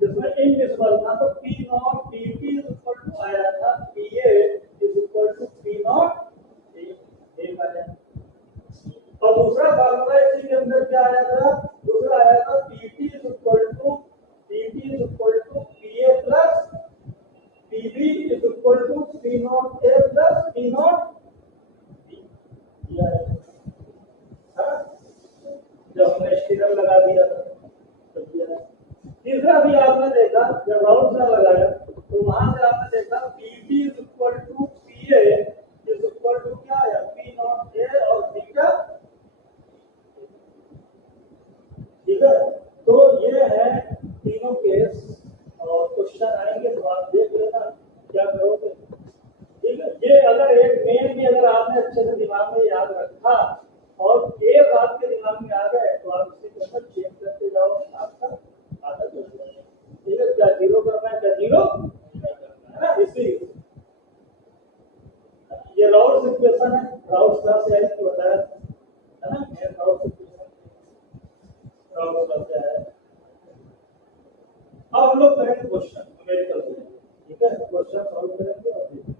जिसमें इनविजिबल था तो P naught P T is equal to आया था P A is equal to P not A आया, और दूसरा फार्मूला इसी के अंदर क्या आया था, दूसरा आया था PT is equal to PA plus PB is equal to P not A plus P not B, जब हमने स्टीरर लगा दिया था तो किया। तीसरा भी आपने देखा जब राउंड सा लगाया तो वहां से आपने देखा PB is equal to PA is equal to क्या है पी नॉट ए और बीटा, ठीक है। तो ये है तीनों केस और क्वेश्चन आएंगे तो आप देख लेना क्या करोगे, ठीक है। ये अगर एक मेन भी अगर आपने अच्छे से दिमाग में याद रखा और केस आपके दिमाग में आ गए तो आप इसके अंदर चेंज करते जाओ, आपका आदत हो जाएगा, ठीक है। क्या जीरो करना है, क्या जीरो है ना, इसी ये राउट्स इक्वेशन है, राउट्स कहाँ से आई तो बताया है ना, ये राउट्स इक्वेशन राउट्स कहाँ से आया। अब हम लोग करेंगे क्वेश्चन न्यूमेरिकल से, ठीक है, क्वेश्चन सॉल्व करेंगे और देखिए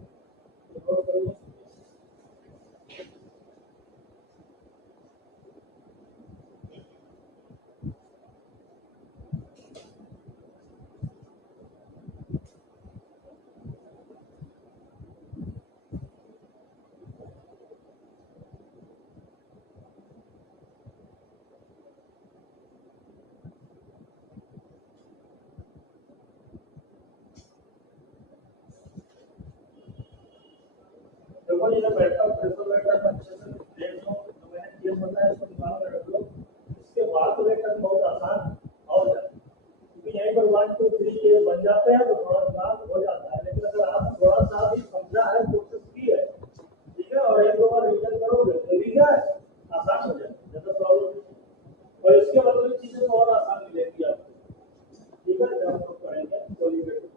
देखो ये बैठा प्रेशर वेटर अच्छे से देख लो, जो मैंने ये बताया इसको दिमाग में रख लो, इसके बाद वेटर बहुत आसान हो जाता है, क्योंकि यहीं पर 1 2 3 ये बन जाते हैं तो थोड़ा दिमाग हो जाता है, लेकिन अगर आप थोड़ा सा भी समझा है कोशिश की है, ठीक है, और एक दो बार रिवीजन करोगे तो भी क्या है आसान हो जाएगा, ज्यादा प्रॉब्लम, और इसके बाद भी चीजें तो और आसान मिलेगी आपको, ठीक है। जब हम लोग पढ़ेंगे कोलिगेटिव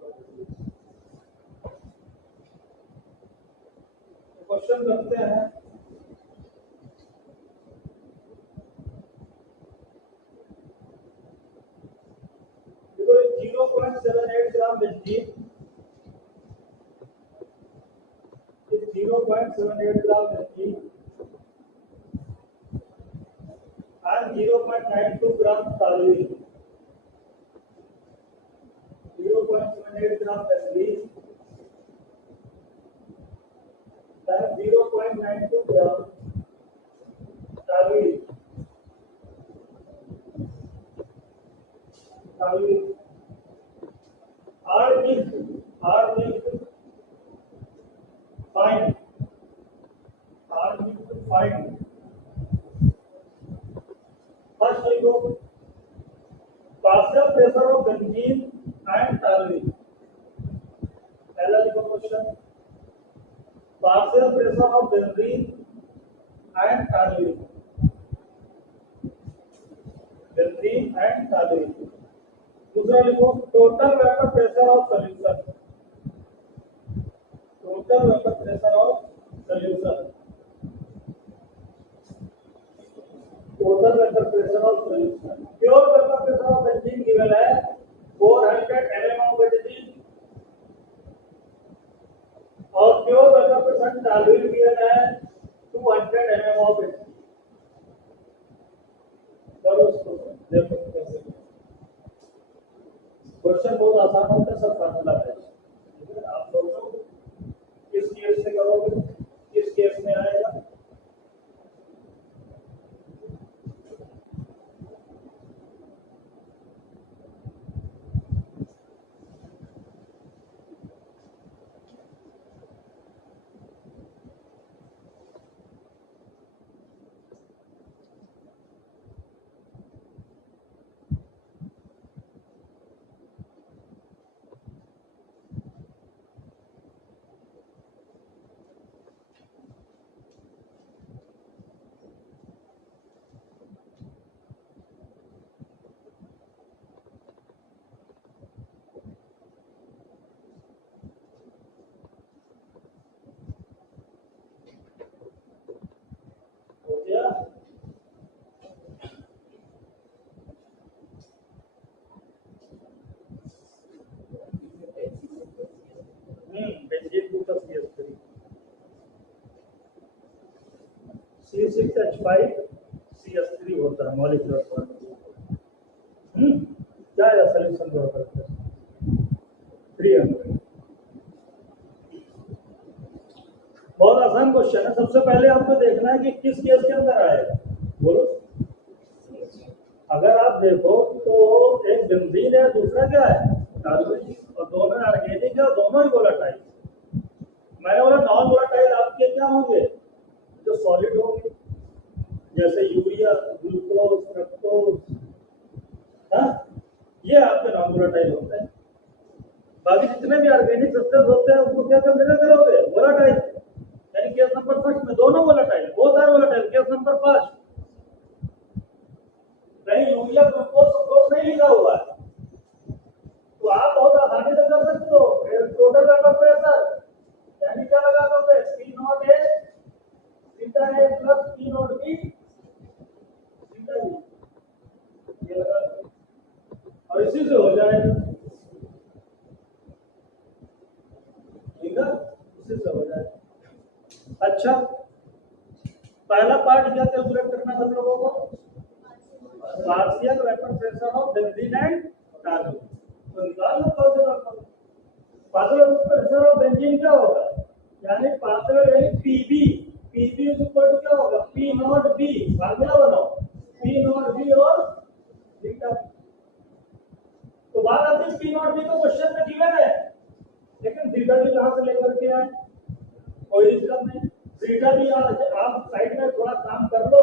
क्वेश्चन करते हैं। देखो 0.78 gram benzene, 0.78 gram benzene and 0.92 gram toluene, 0.78 gram benzene and 0.92 gram toluene, are mixed fine, first लिखो partial pressure of benzene and toluene. पहला लिखो question, partial pressure of benzene and toluene. benzene and toluene. दूसरा लिखो total vapor pressure of solution. total vapor pressure of solution. total vapor pressure of solution. Pure vapor pressure of benzene given है 400 mm of benzene और pure vapor pressure toluene given है 200 mm of benzene. करो इसको, देखो कैसे question बहुत आसान होता है, सब फार्मूला है। आप सोचो किस केस से करोगे, किस केस में आएगा। C6H5 CS3 होता है मॉलिक्यूलर फॉर्मूला। क्या है सॉल्यूशन का करते हैं 300। बहुत आसान क्वेश्चन है। सबसे पहले आपको देखना है कि किस केस के अंदर आएगा, बोलो। अगर आप देखो तो एक बेंजीन है, दूसरा क्या है टॉलुइन, और दोनों ऑर्गेनिक है और दोनों ही वोलेटाइल। मैंने बोला नॉन वोलेटाइल आपके क्या होंगे, जो सॉलिड होंगे, जैसे यूरिया, ग्लूकोज, फ्रक्टोज, ये आपके नॉन वोलेटाइल होते हैं। बाकी जितने भी ऑर्गेनिक सब्सटेंस होते हैं उनको क्या कंसीडर करोगे, वोलेटाइल। यानी केस नंबर फर्स्ट में दोनों volatile, both are volatile. Case number first कहीं यूरिया, ग्लूकोज, फ्रक्टोज नहीं लिखा हुआ है, तो आप बहुत आसानी से कर सकते हो। टोटल वेपर प्रेशर यानी क्या लगा दोगे, P not A theta A plus P not B theta B, ये लगा और इसी से हो जाएगा, ठीक है, इसी से हो जाएगा। अच्छा, पहला पार्ट क्या कैलकुलेट करना था लोगों को, partial vapour pressure of benzene and toluene. तो निकाल लो partial vapour pressure of benzene क्या होगा, यानी पार्शियल यानी P B, P B is equal to क्या होगा, पी नॉट बी। फार्मूला बनाओ, पी नॉट बी और थीटा। तो बात आती है पी नॉट बी तो क्वेश्चन में गिवन है, लेकिन थीटा भी कहां से लेकर के आए, कोई दिक्कत नहीं। थीटा भी आप साइड में थोड़ा काम कर लो।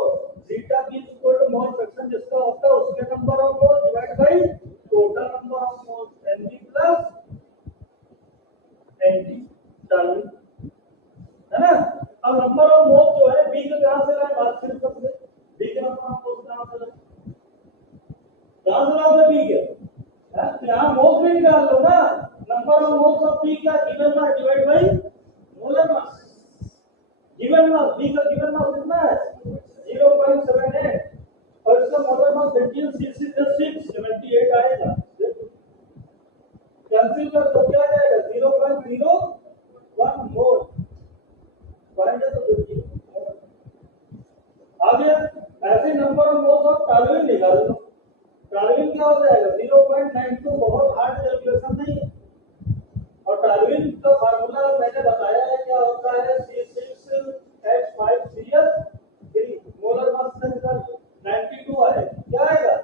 थीटा भी इक्वल टू मोल फ्रैक्शन जिसका होता है उसके number of mole divide by total number of mole, NB plus ND toluene, है ना। अब नंबर ऑफ मोल जो है बी के कहां से लाए, बात सिर्फ सबसे बी के नंबर ऑफ मोल कहां से लाए, बी के यहां मोल भी निकाल लो ना। Number of moles of B क्या, given mass divide by molar mass. Given mass B का गिवन मास कितना है 0.78 और इसका मोलर मास 678 आएगा। कैंसिल कर तो क्या जाएगा 0.01 मोल, पॉइंट है तो देखिए आ गया। ऐसे number of moles of toluene निकाल लो। टॉलुइन क्या हो जाएगा 0.92, बहुत हार्ड कैलकुलेशन नहीं है। और टॉलुइन का फार्मूला मैंने बताया है क्या होता है, C6H5CS3 मोलर मास से निकाल 92 आए, क्या आएगा,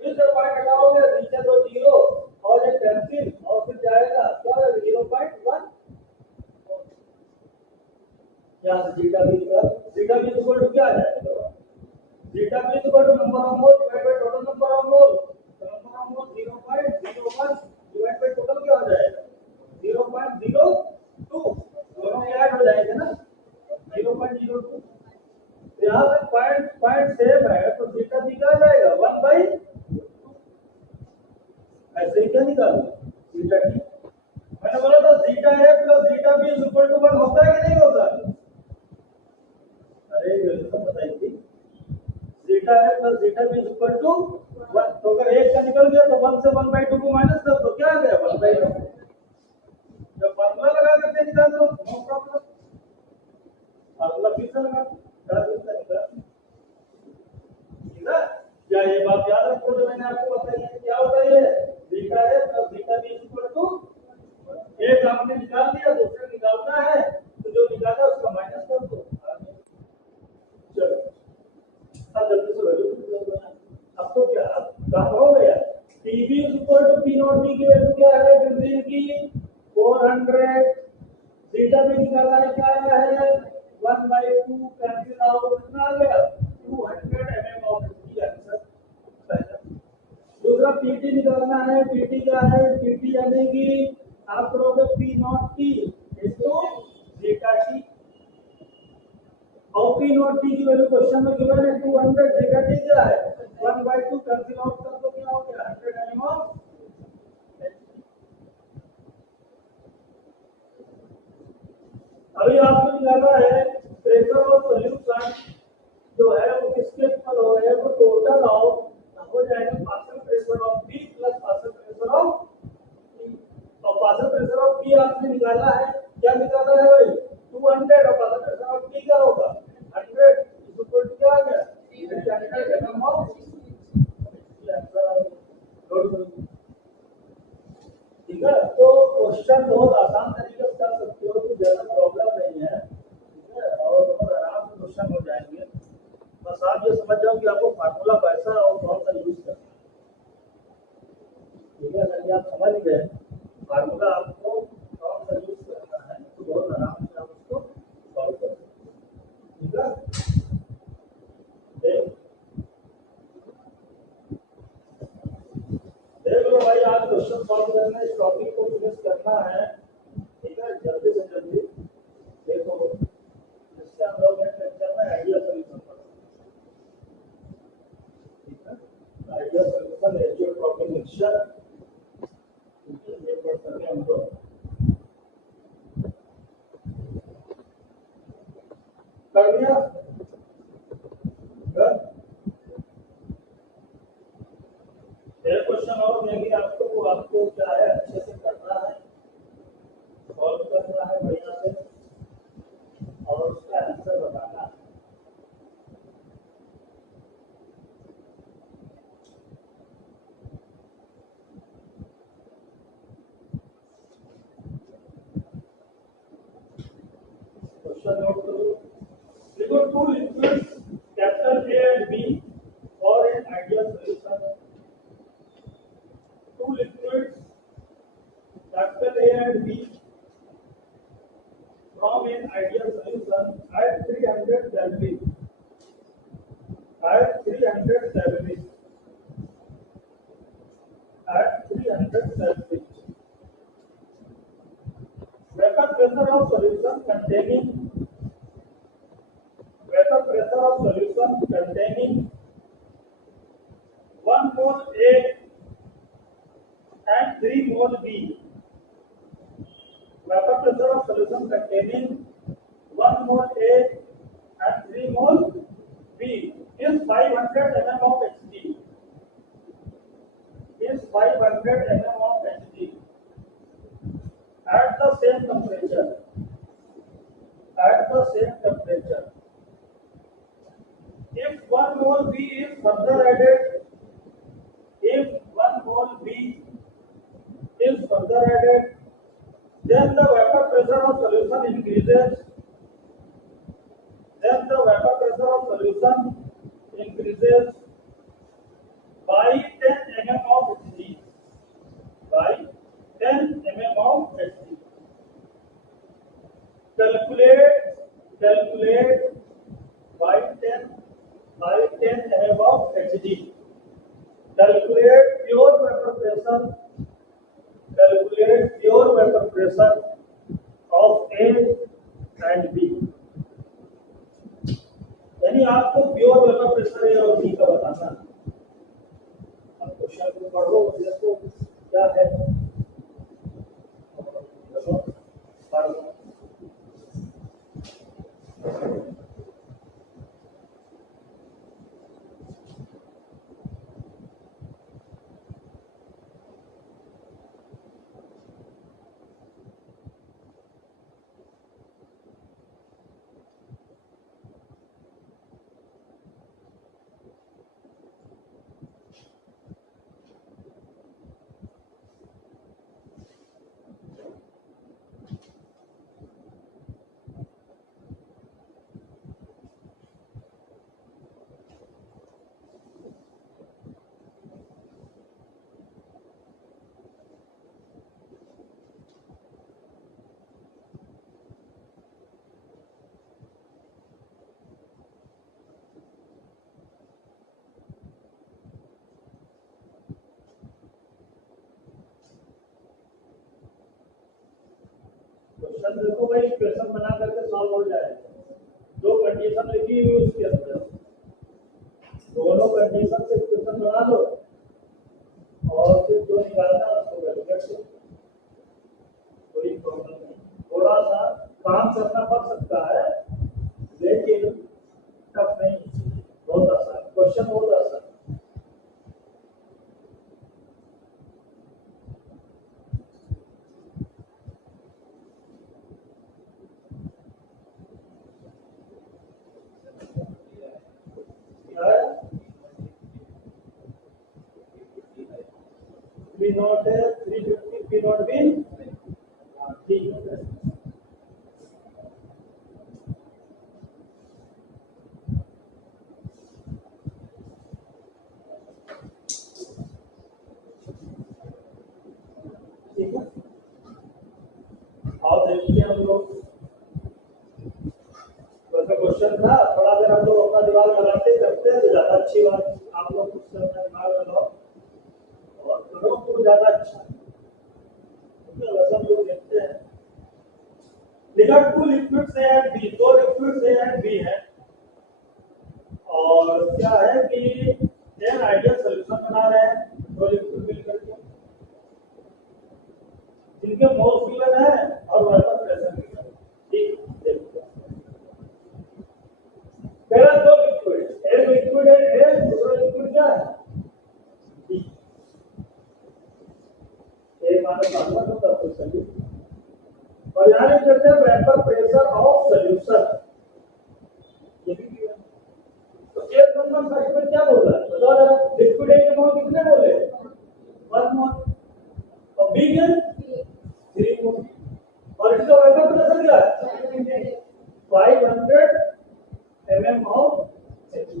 फिर जब पॉइंट हटाओगे नीचे दो जीरो और एक कैंसिल और फिर जाएगा क्या 0.1। यहाँ से जीटा बी निकाल, जीटा बी इक्वल टू क्या आ जाएगा, zeta B equal to number of mole divided by total number of mole. Equal to 1। तो अगर एक का निकल गया तो 1 से 1/2 को माइनस कर दो, क्या आ गया 1/2। जब फार्मूला लगा करके निकाल दो, नो प्रॉब्लम। फार्मूला फिर से लगा ठीक है। क्या ये बात याद रखो जो मैंने आपको बताई है, क्या होता है बीटा है plus beta B equal to, एक आपने निकाल दिया, दूसरा निकालना है तो जो निकाला उसका माइनस कर दो। चलो अब जल्दी से वैल्यू, अब तो क्या अब काम हो गया। TB equal to P nought D की वैल्यू क्या है बिल्डिंग की 400, बीटा भी निकाला है, क्या आया है 1/2, कैंसिल आउट कितना आ गया 200 mm ऑफ डी आंसर। दूसरा पीटी निकालना है, पीटी क्या है, पीटी यानी कि आप करोगे P not T into beta T, और पी नॉट टी की वैल्यू क्वेश्चन में गिवन है 200, बीटा टी क्या है 1/2, कैंसिल आउट कर दो क्या हो गया 100 mm ऑफ। अभी आपको निकालना है प्रेशर ऑफ सॉल्यूशन जो है वो किसके इक्वल हो रहा है, वो टोटल ऑफ हो जाएगा partial pressure of B plus partial pressure of T. और पार्शियल प्रेशर ऑफ बी आपने निकाला है, क्या निकाला है भाई 200, और पार्शियल प्रेशर ऑफ टी क्या होगा 100 इस इक्वल टू क्या आ गया 300 mm ऑफ ठीक है। तो क्वेश्चन बहुत आसान तरीके से कर सकते हो, कोई ज्यादा प्रॉब्लम नहीं है ठीक है, और बहुत आराम से क्वेश्चन हो जाएंगे। बस आप ये समझ जाओ कि आपको फार्मूला कैसा और कौन सा यूज करना है ठीक है। अगर आप समझ गए फार्मूला आपको कौन सा यूज करना है तो बहुत आराम से आप उसको सॉल्व कर सकते ठीक है। देख लो भाई, आज क्वेश्चन सॉल्व करना, इस टॉपिक को फिनिश करना है ठीक है, जल्दी से जल्दी। देखो इससे हम लोग नेक्स्ट लेक्चर में आइडिया सॉल्यूशन ठीक है, idea solution area problem mixture ये पढ़ सके हम लोग कर दिया। एक क्वेश्चन और देंगे आपको, वो आपको क्या है अच्छे से करना है, सॉल्व करना है बढ़िया से और उसका आंसर बताना है। क्वेश्चन नोट करो, देखो two liquids capital A and B और an ideal solution. Two liquids capital A and B from an ideal solution at 300 Kelvin. At 300 Kelvin. At 300 Kelvin. Vapor pressure of solution containing vapor pressure of solution containing 1 mole A and 3 mole B. Vapor pressure of solution containing 1 mole A and 3 mole B is 500 mm of Hg. Is 500 mm of Hg at the same temperature. At the same temperature. If 1 mole B is further added, if 1 mole B is further added, then the vapor pressure of solution increases. Then the vapor pressure of solution increases by 10 mm of Hg. By 10 mm of Hg. Calculate by 10 mm of Hg. Calculate pure vapor pressure. Calculate pure vapor pressure of A and B. यानी आपको pure vapour pressure ए और B का बताना है। अब question को पढ़ो, देखो क्या है। कंडीशन देखो भाई, इक्वेशन बना करके सॉल्व हो जाएगा। दो कंडीशन लिखी हुई उसके अंदर, दोनों कंडीशन से इक्वेशन बना लो और फिर जो निकालना है उसको कैलकुलेट करो, कोई प्रॉब्लम नहीं। थोड़ा सा काम करना पड़ सकता है लेकिन टफ नहीं, बहुत आसान क्वेश्चन, बहुत आसान। P नॉट है 350, P नॉट भी ठीक है। ठीक है, आओ देखते हैं हम लोग। वैसे क्वेश्चन था, थोड़ा देर हम लोग अपना दिमाग लगाते करते हैं तो ज्यादा अच्छी बात। आप लोग कुछ अपना दिमाग लगाओ और करो तो ज्यादा अच्छा। वैसे हम लोग देखते हैं, लिखा two liquids A and B, दो लिक्विड्स ए एंड बी है और क्या है कि एन आइडियल सॉल्यूशन बना रहे हैं, दो लिक्विड मिलकर के जिनके मोल्स गिवन है और वेपर प्रेशर गिवन है। ठीक, देखते हैं पहला दो लिक्विड, एक लिक्विड है ए, दूसरा लिक्विड क्या है बी। ए माने कॉन्वर्ट होता है सॉल्यूशन, और यहां लिख देते हैं वेपर प्रेशर ऑफ सॉल्यूशन, ये भी गिवन। तो एक नंबर फर्स्ट में क्या बोल रहा है बताओ जरा, लिक्विड ए के मोल कितने बोले 1 मोल और बी के 3 मोल, और इसका वेपर प्रेशर क्या है 500 mm ऑफ H2।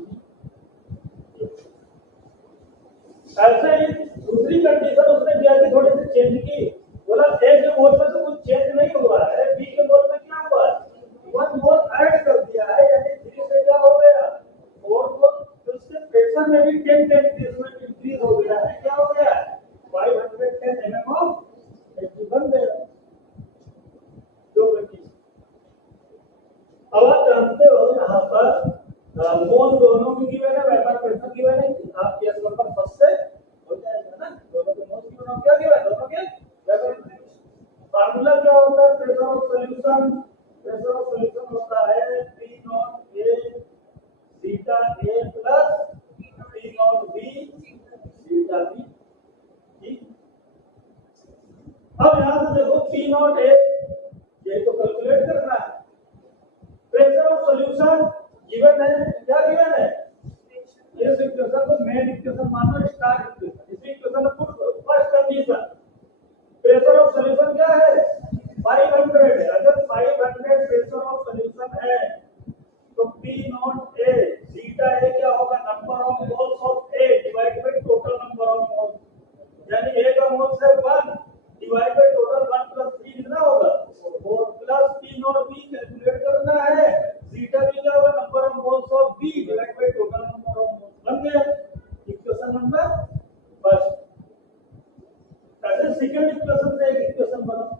ऐसे ही दूसरी कंडीशन उसने क्या की, थोड़ी सी चेंज की, बोला ए के मोल में तो कुछ चेंज नहीं हुआ है, बी के मोल में क्या हुआ है 1 मोल ऐड कर दिया है, यानी 3 से क्या हो गया 4 मोल। तो उसके प्रेशर में भी 10 इंक्रीज हो गया है, क्या हो गया 510 mm ऑफ H2 बन गया। दो कंडीशन। अब आप जानते हो यहाँ पर मोल दोनों की गिवन है, वेपर प्रेशर गिवन है, आप केस नंबर फर्स्ट से हो जाएगा ना, दोनों के मोल गिवन और क्या गिवन, दोनों के वेपर प्रेशर। फार्मूला क्या होता है pressure of solution, pressure of solution होता है P nought A beta A plus P not B beta B। ठीक, अब यहां से देखो P नॉट A ये तो कैलकुलेट करना है, प्रेशर ऑफ सॉल्यूशन गिवन है, क्या गिवन है इस इक्वेशन को मेन इक्वेशन मानो, स्टार इक्वेशन, इस इक्वेशन में पुट करो। First condition pressure of solution क्या है 500 है, अगर 500 प्रेशर ऑफ सॉल्यूशन है तो P nought A beta A क्या होगा number of moles of A divide by total number of moles, यानी A का मोल्स है 1 डिवाइड बाय टोटल 1 प्लस 3 कितना होगा 4 plus P not B calculate करना है, बीटा B क्या होगा number of moles of B divide by total number of moles. बन गया इक्वेशन नंबर फर्स्ट। ऐसे सेकंड इक्वेशन से एक इक्वेशन बनाओ,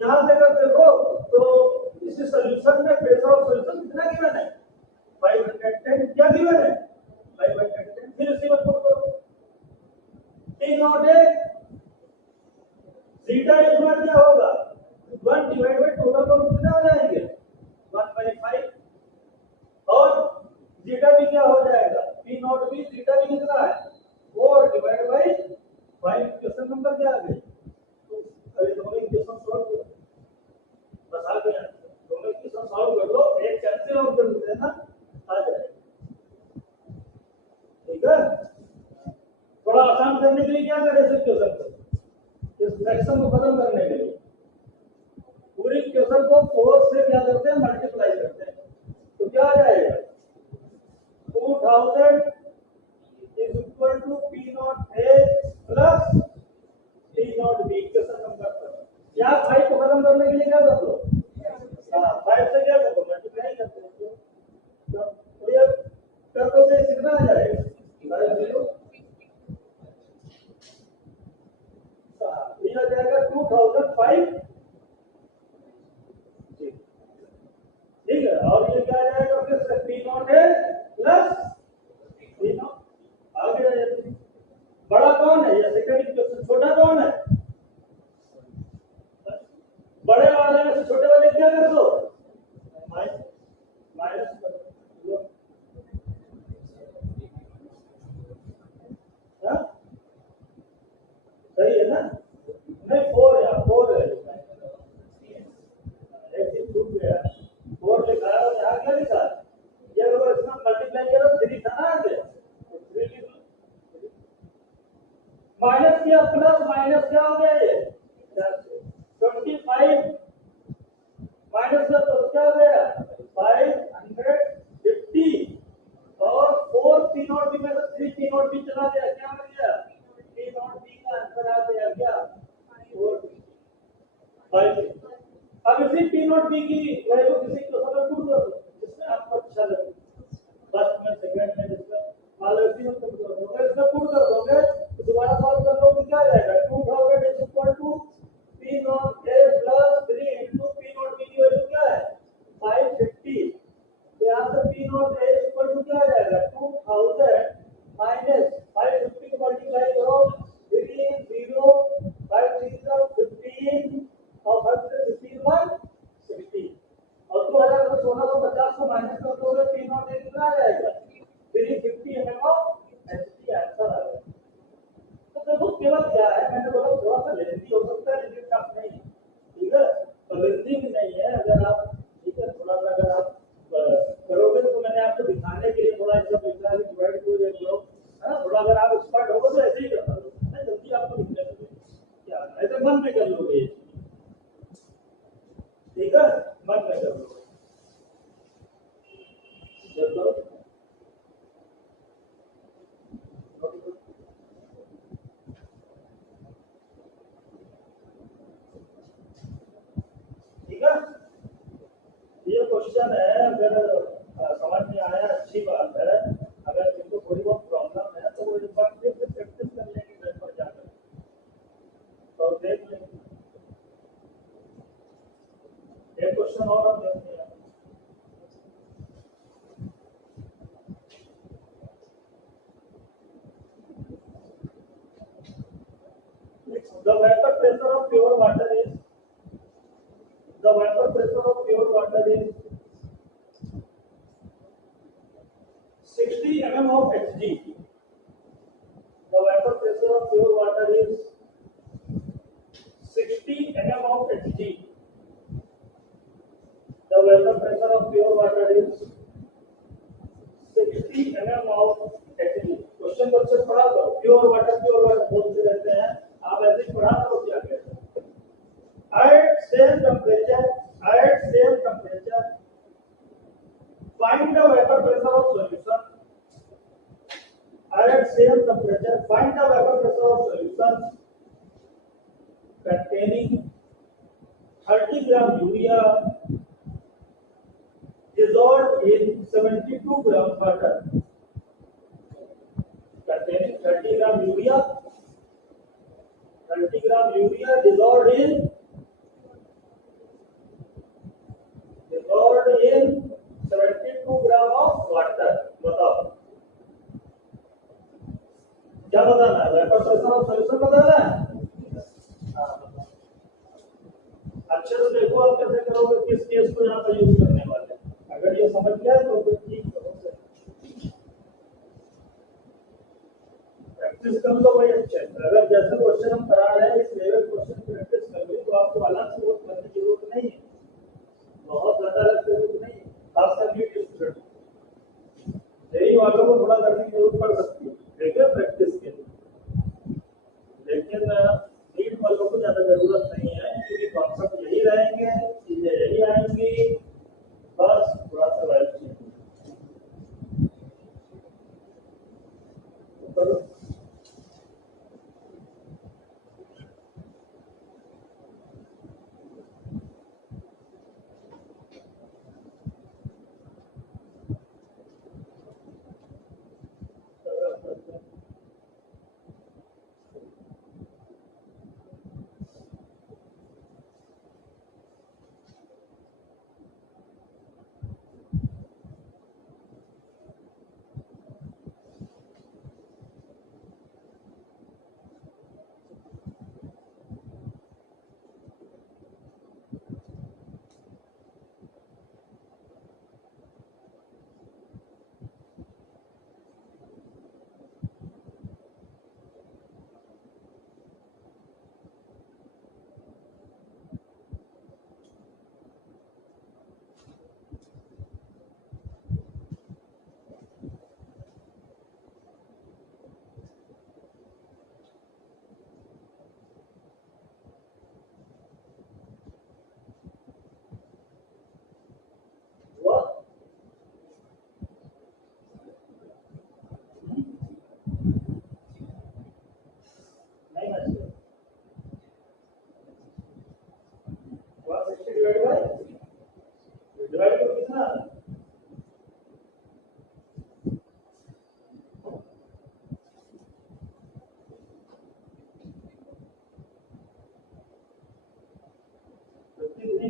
यहां से अगर देखो तो इस सॉल्यूशन में प्रेशर ऑफ सॉल्यूशन कितना गिवन है 510, क्या गिवन है 510, फिर इसी में पुट करो P nought A beta A not क्या होगा 1 डिवाइड बाय टोटल मोल कितना हो जाएंगे 1/5, और बीटा भी क्या हो जाएगा P नॉट B बीटा भी कितना है 4 डिवाइड बाय 5। क्वेश्चन नंबर क्या आ गया, तो अभी दोनों इक्वेशन सॉल्व करो, बस आ गया, दोनों इक्वेशन सॉल्व कर लो, एक कैंसिल आउट कर देना आ जाएगा। ठीक है, थोड़ा आसान करने के लिए क्या करें इस इक्वेशन को, इस फ्रैक्शन को खत्म करने के लिए पूरी इक्वेशन को 4 से क्या करते हैं मल्टीप्लाई करते हैं, तो क्या आ जाएगा 2000 is equal to P nought A plus P not B। Equation number पर या 5 को खत्म करने के लिए क्या कर दो, 5 से क्या कर दो मल्टीप्लाई करते हैं, तो ये कर दो तो कितना आ जाएगा 0, ये आ जाएगा 2005 माइनस किया प्लस माइनस क्या हो गया ये 25 माइनस का तो क्या हो गया 550 और 4 पी नॉट बी में तो 3 पी नॉट बी चला गया क्या बन गया पी नॉट बी का आंसर आ गया क्या 4 5 अब इसी पी नॉट बी की वैल्यू किसी को समझ पुट कर दो जिसमें आपको अच्छा लगे फर्स्ट में सेकंड में जिसमें मान लो इसी में पुट कर दोगे इसमें पुट कर दोगे तो दोबारा सॉल्व कर लो तो क्या आ जाएगा 2000 is equal to P not A plus 3 into P not B की वैल्यू क्या है 550 तो यहाँ से P not A equal to क्या आ जाएगा 2000 माइनस 550 को मल्टीप्लाई करो 3 0 5 3 15 और 5 से 15 1 60 और 1650 को माइनस कर दोगे पी नॉट ए कितना आ जाएगा 350 mm ऑफ एचटी आंसर आ जाएगा। तो देखो केवल क्या है मैंने बोला थोड़ा सा लेंथी हो सकता है लेकिन टफ नहीं है ठीक है तो लेंथी भी नहीं है अगर आप ठीक है थोड़ा सा अगर आप करोगे तो मैंने आपको दिखाने के लिए थोड़ा ऐसा लिखा है डिवाइड टू ये करो है ना थोड़ा अगर आप एक्सपर्ट होगे तो ऐसे ही करना है जल्दी आपको दिखने लगेगा क्या ऐसे मन में कर लोगे ये ठीक है मन में कर लोगे चलो ठीक है ये क्वेश्चन है अगर समझ में आया अच्छी बात है अगर किसी थोड़ी बहुत प्रॉब्लम है तो वो एक बार फिर से प्रैक्टिस कर लेंगे घर पर जाकर तो देख लेंगे एक क्वेश्चन और हम देखते हैं The vapor pressure of pure water is 60 mm of Hg. The vapor pressure of pure water is 60 mm of Hg. The vapor pressure of pure water is 60 mm of Hg. Question को अच्छे पढ़ा दो pure water बोलते रहते हैं आप ऐसे ही पढ़ा दो क्या कहते हैं at same temperature find the vapor pressure of solution at same temperature find the vapor pressure of solution containing 30 gram urea dissolved in 72 gram water containing 30 gram urea dissolved in 72 gram of water बताओ क्या बताना है vapour pressure of solution बताना है अच्छे से देखो आप कैसे करोगे किस केस को यहाँ पर यूज करने वाले अगर ये समझ गया तो फिर ठीक करोगे प्रैक्टिस कर लो भाई अच्छे अगर जैसे क्वेश्चन हम करा रहे हैं इस लेवल क्वेश्चन प्रैक्टिस कर लो तो आपको अलग से वो करने की जरूरत नहीं है बहुत ज्यादा अलग से जरूरत नहीं है खासकर नीट स्टूडेंट यही वालों को थोड़ा करने की जरूरत पड़ सकती है ठीक है प्रैक्टिस के लिए लेकिन नीट वालों को ज्यादा जरूरत नहीं है क्योंकि कॉन्सेप्ट यही रहेंगे चीजें यही आएंगी बस थोड़ा सा वाइब चेंज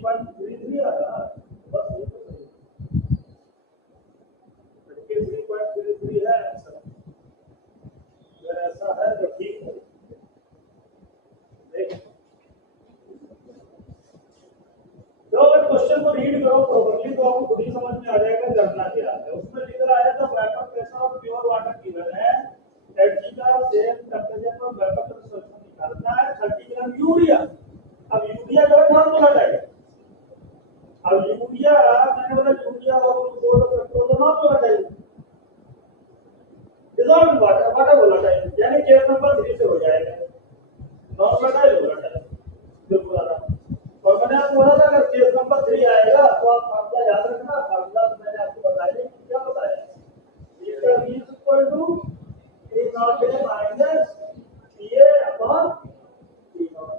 3.33 आ रहा बस ये तो सही 33.33 है आंसर। अगर ऐसा है तो ठीक है। तो अगर क्वेश्चन को रीड करो प्रॉपर्ली तो आपको खुद ही समझ में आ जाएगा करना क्या है। उसमें लिखा आया था vapour pressure of pure water given है, एचजी का सेम टेंपरेचर पर वेपर प्रेशर निकालना है 30 ग्राम यूरिया। अब यूरिया का नाम बोला जाएगा। अब यूरिया मैंने बोला यूरिया और दो पेट्रोल तो नाम बोला जाएगा डिजॉल्व वाटर वाटर बोला जाएगा, यानी केस नंबर 3 से हो जाएगा। नॉन वोलेटाइल बोला जाएगा बिल्कुल आराम। और मैंने आपको बोला था अगर केस नंबर 3 आएगा तो आप फार्मूला याद रखना। फार्मूला तो मैंने आपको बताया नहीं क्या बताया, इसका v equal to a nought a minus pa upon t nought.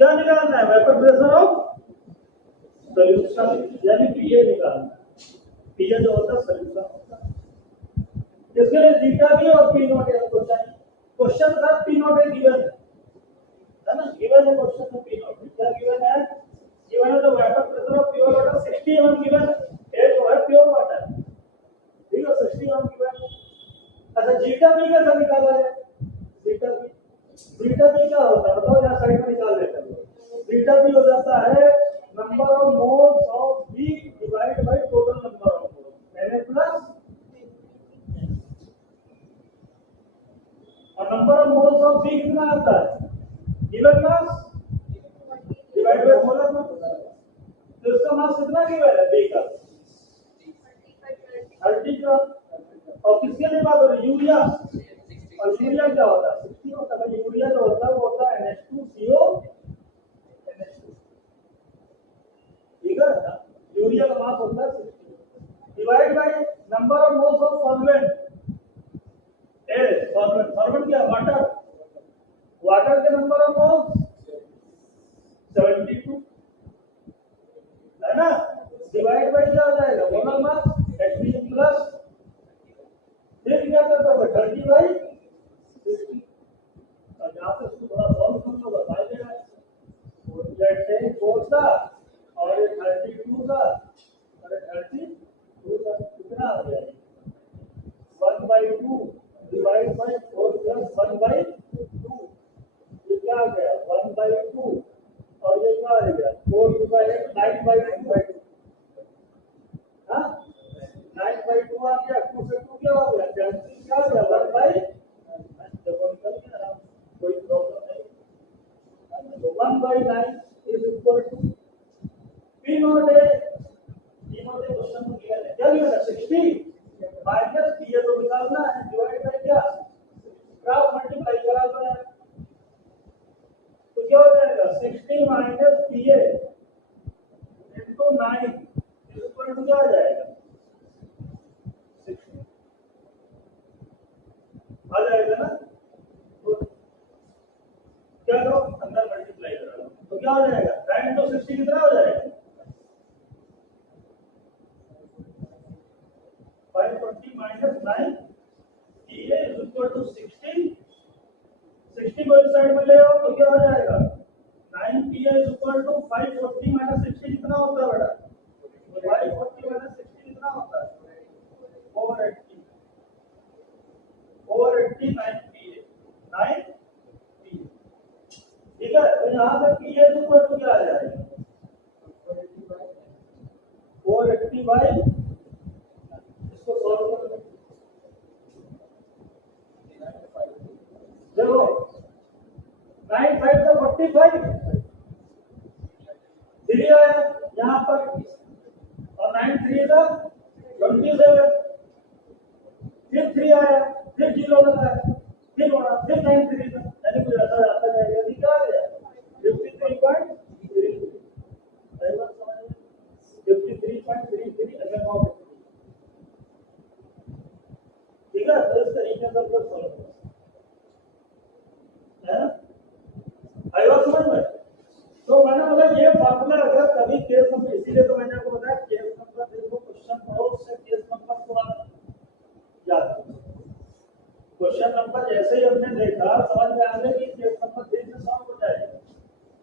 क्या निकालना है? वेपर प्रेशर ऑफ सॉल्यूशन यानी pa निकालना है। pa जो होता है सॉल्यूशन होता है, इसके लिए जीटा भी और p नॉट आपको चाहिए। क्वेश्चन था p नॉट है गिवन है ना, गिवन है क्वेश्चन में p नॉट क्या गिवन है? गिवन है तो vapour pressure of pure water 60 mm given है, ये तो है प्योर वाटर ठीक है 60 mm गिवन। अच्छा जीटा भी कैसे निकाला है? जीटा भी क्या होता है बताओ, यहां साइड में निकाल लेते हैं। जीटा भी हो जाता है number of moles of B divide by total number of moles Na plus और number of moles of B कितना आता है? Given mass divide by molar mass. तो इसका मास कितना गिवन है बी का? 30 ग्राम। और किसके लिए बात हो रही है? यूरिया। और यूरिया क्या होता है? 60 होता है। यूरिया जो होता है वो होता है NH2CO NH2 ठीक है ना। यूरिया का मास होता है 60 divide by number of moles of solvent. Solvent क्या? वाटर। वाटर के नंबर ऑफ मोल्स 72 है ना, डिवाइड बाय क्या हो जाएगा? मोलर मास Hb प्लस फिर क्या करता है 30 बाई 60। और यहां से इसको थोड़ा सॉल्व कर लो बता देगा। लेट से 4 का और ये 32 का और 32 का कितना आ गया? 1/2 डिवाइड बाय 4 प्लस 1/2 ये क्या आ गया? 1/2 और ये क्या आ गया? 4 डिवाइडेड 9/2 हाँ 9/2 आ गया। 2 से 2 क्या हो गया? कैंसिल क्या हो गया? 1/9 देखो निकल गया, कोई प्रॉब्लम नहीं। तो 1/9 is equal to p nought है। p नॉट है क्वेश्चन में गिवन है क्या? गिवन है 60 माइनस pa तो निकालना है डिवाइड बाय क्या? क्रॉस मल्टीप्लाई करा दो यार तो क्या हो जाएगा? 60 minus pa into 9 is equal to क्या आ जाएगा? 60 आ जाएगा ना। तो क्या करो अंदर मल्टीप्लाई करा लो तो क्या हो जाएगा? 9 तो 60 कितना हो जाएगा? 540 minus 9 pa is equal to 60 को इस साइड में ले आओ तो क्या हो जाएगा? 9 pa is equal to 540 minus 60 कितना होता है बेटा? 540 माइनस 60 कितना होता है? 480 9 pa 9 pa ठीक है। तो यहां से pa इज इक्वल टू क्या आ जाएगा? 480 बाई इसको सॉल्व कर लो देखो 9 5 तो 45 3 आया यहाँ पर और 9 3 का 27 फिर 3 आया फिर 0 लगा फिर 9 3 का यानी कुछ ऐसा आता जाएगा क्या आ गया 53.33 सही बात समझ 53.33 अगर हो ठीक है। तो इस तरीके से हम लोग सॉल्व है ना। आई बात समझ में। तो मैंने बोला ये फार्मूला अगर कभी केस नंबर इसीलिए तो मैंने आपको बताया केस नंबर देखो क्वेश्चन पढ़ो उससे केस नंबर थोड़ा याद करो। क्वेश्चन नंबर जैसे ही हमने देखा समझ में आ गया कि केस नंबर 3 से सॉल्व हो जाएगा।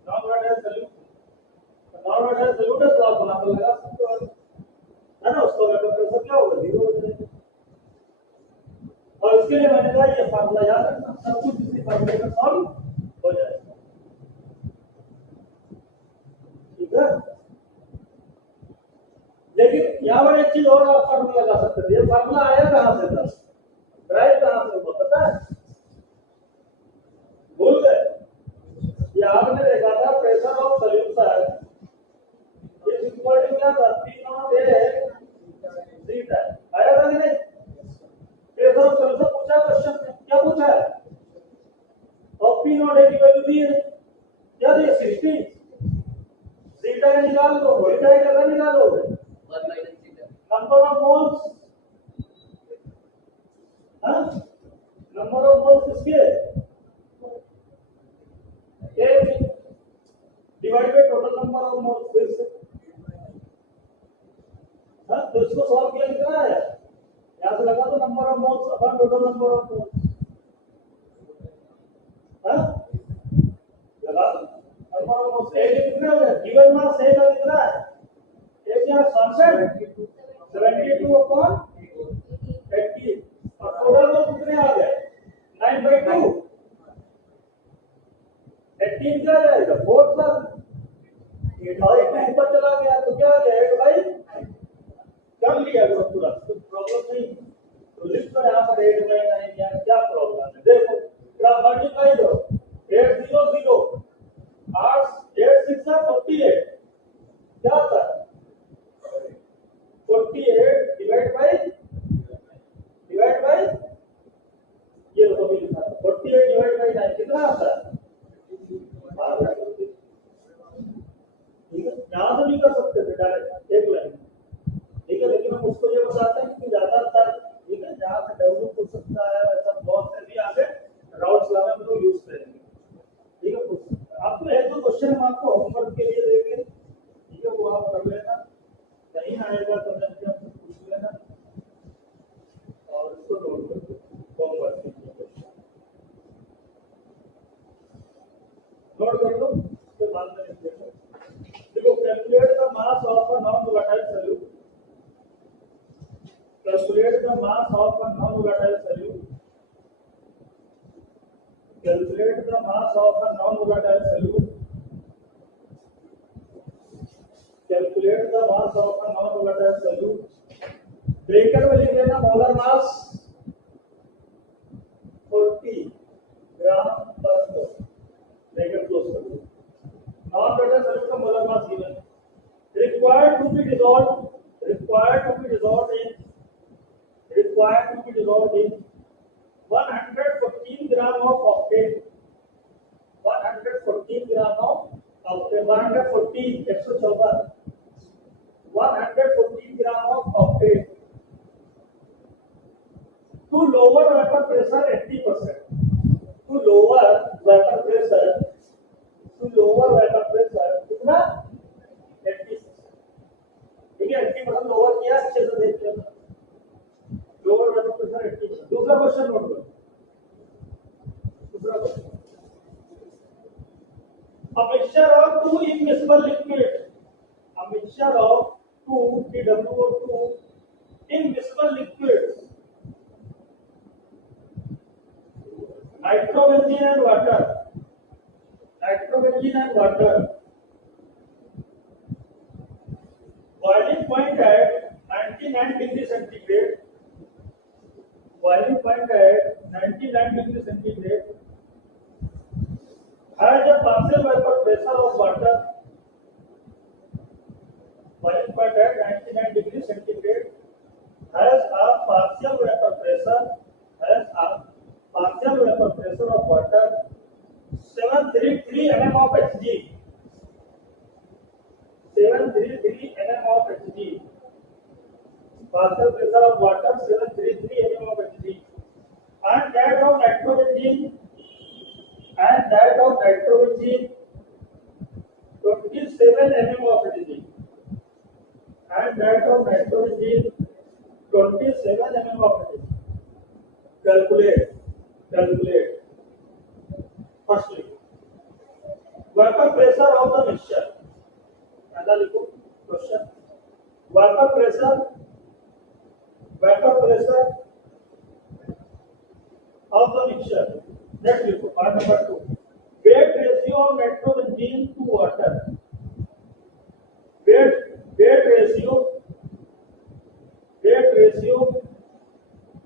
Non volatile solute, non volatile solute है तो आप बना कर लगा सकते हो, है ना। उसका वेपर प्रेशर क्या होगा, 0 हो जाएगा। और इसके लिए मैंने कहा ये फार्मूला याद रखना, सब कुछ इसी फार्मूले में सॉल्व हो जाएगा, ठीक है। लेकिन यहाँ पर एक चीज और आप फार्मूला लगा सकते थे, ये फार्मूला आया कहाँ से था, ड्राइव कहाँ से हुआ पता है, भूल गए। ये आपने देखा था pressure of solution is equal to क्या था, P नॉट ए थीटा, आया था कि नहीं। प्रेशर ऑफ सॉल्यूशन पूछा क्वेश्चन में, क्या पूछा है, और P नॉट ए की वैल्यू दी है, क्या दी है 60, थीटा का निकाल दो, थीटा का कितना निकालोगे, 1 minus theta, number of moles, हां नंबर ऑफ मोल्स किसके, एक divide by total number of moles, फिर से हां तो इसको सॉल्व किया कितना है, यहां से लगा दो number of moles upon total number of moles, हां लगा दो नंबर ऑफ मोल्स, ए कितने हो गए, गिवन मास ए का कितना है, ए क्या कांस्टेंट 72 अपॉन 80, और टोटल मोल्स कितने आ गए 9/2, 18 क्या आ जाएगा 4 सर, ये डायरेक्ट ऊपर चला गया तो क्या आ जाएगा भाई, कर लिया सब पूरा, तो प्रॉब्लम नहीं, तो लिख तो यहाँ पर 8/9 या क्या प्रॉब्लम है, देखो क्या मल्टीप्लाई दो 800 8 8 6 48, क्या होता है 48 डिवाइड बाय ये तो भी लिखा है 48 डिवाइड बाय 9 कितना आता है, ठीक है। यहाँ से भी कर सकते थे डायरेक्ट एक लाइन, ठीक है, लेकिन हम उसको ये बताते हैं कि ज्यादातर ठीक है जहाँ से डेवलप हो सकता है ऐसा बहुत से भी आगे राउट्स लाने में तो यूज करेंगे, ठीक है। आपको एक दो क्वेश्चन हम आपको होमवर्क के लिए देंगे, ठीक है, वो आप कर लेना, नहीं आएगा तो जल्दी आपसे पूछ लेना और इसको नोट कर लो, होमवर्क के लिए नोट कर लो, उसके बाद में देखो, calculate the mass of a non volatile solute, calculate the mass of a non-volatile solute, calculate the mass of a non-volatile solute, calculate the mass of a non-volatile solute, bracket में लिख देना molar mass 40 ग्राम पर मोल, bracket close कर दो, non-volatile solute का molar mass given, required to be dissolved in 114 gram of octane, 114 gram of octane, 114 114 114 gram of octane to lower vapor pressure 80%, to lower vapor pressure कितना 80%, ठीक है 80% lower किया, अच्छे से देख लेना, लोअर वेपर प्रेशर 80%। दूसरा क्वेश्चन नोट करो, दूसरा question, a mixture of two immiscible liquids, a mixture of two PWO2 immiscible liquids, nitrobenzene and water, boiling point at 99 degree centigrade, boiling point at 99 degree centigrade, has a partial vapor pressure of water, boiling point at 99 degree centigrade, has a partial vapor pressure of water 733 mm of Hg, 733 mm of Hg, partial pressure of water 733 mm of Hg, and that of nitrogen 27 mm of Hg, and that of nitrogen 27 mm of Hg. Calculate. Firstly, Vapor pressure of the mixture. पहला लिखो question. Vapor pressure of the mixture. Next लिखो part number 2. Weight ratio of nitrogen to water. Weight ratio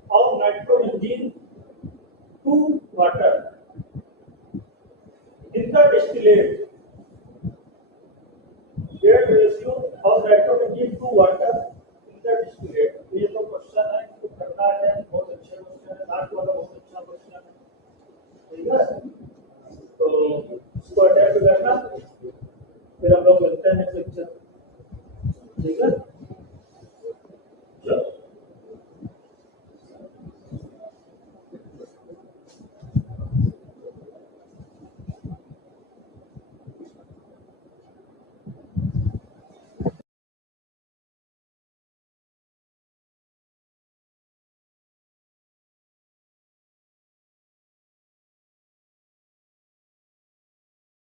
of nitrogen to water in the distillate. Weight ratio of nitrogen to water in the distillate. ये तो question है, तो करना है, बहुत अच्छे question है, लास्ट वाला बहुत अच्छा क्वेश्चन है, ठीक है. तो इसको अटैच करना, फिर हम लोग मिलते हैं नेक्स्ट लेक्चर, ठीक है.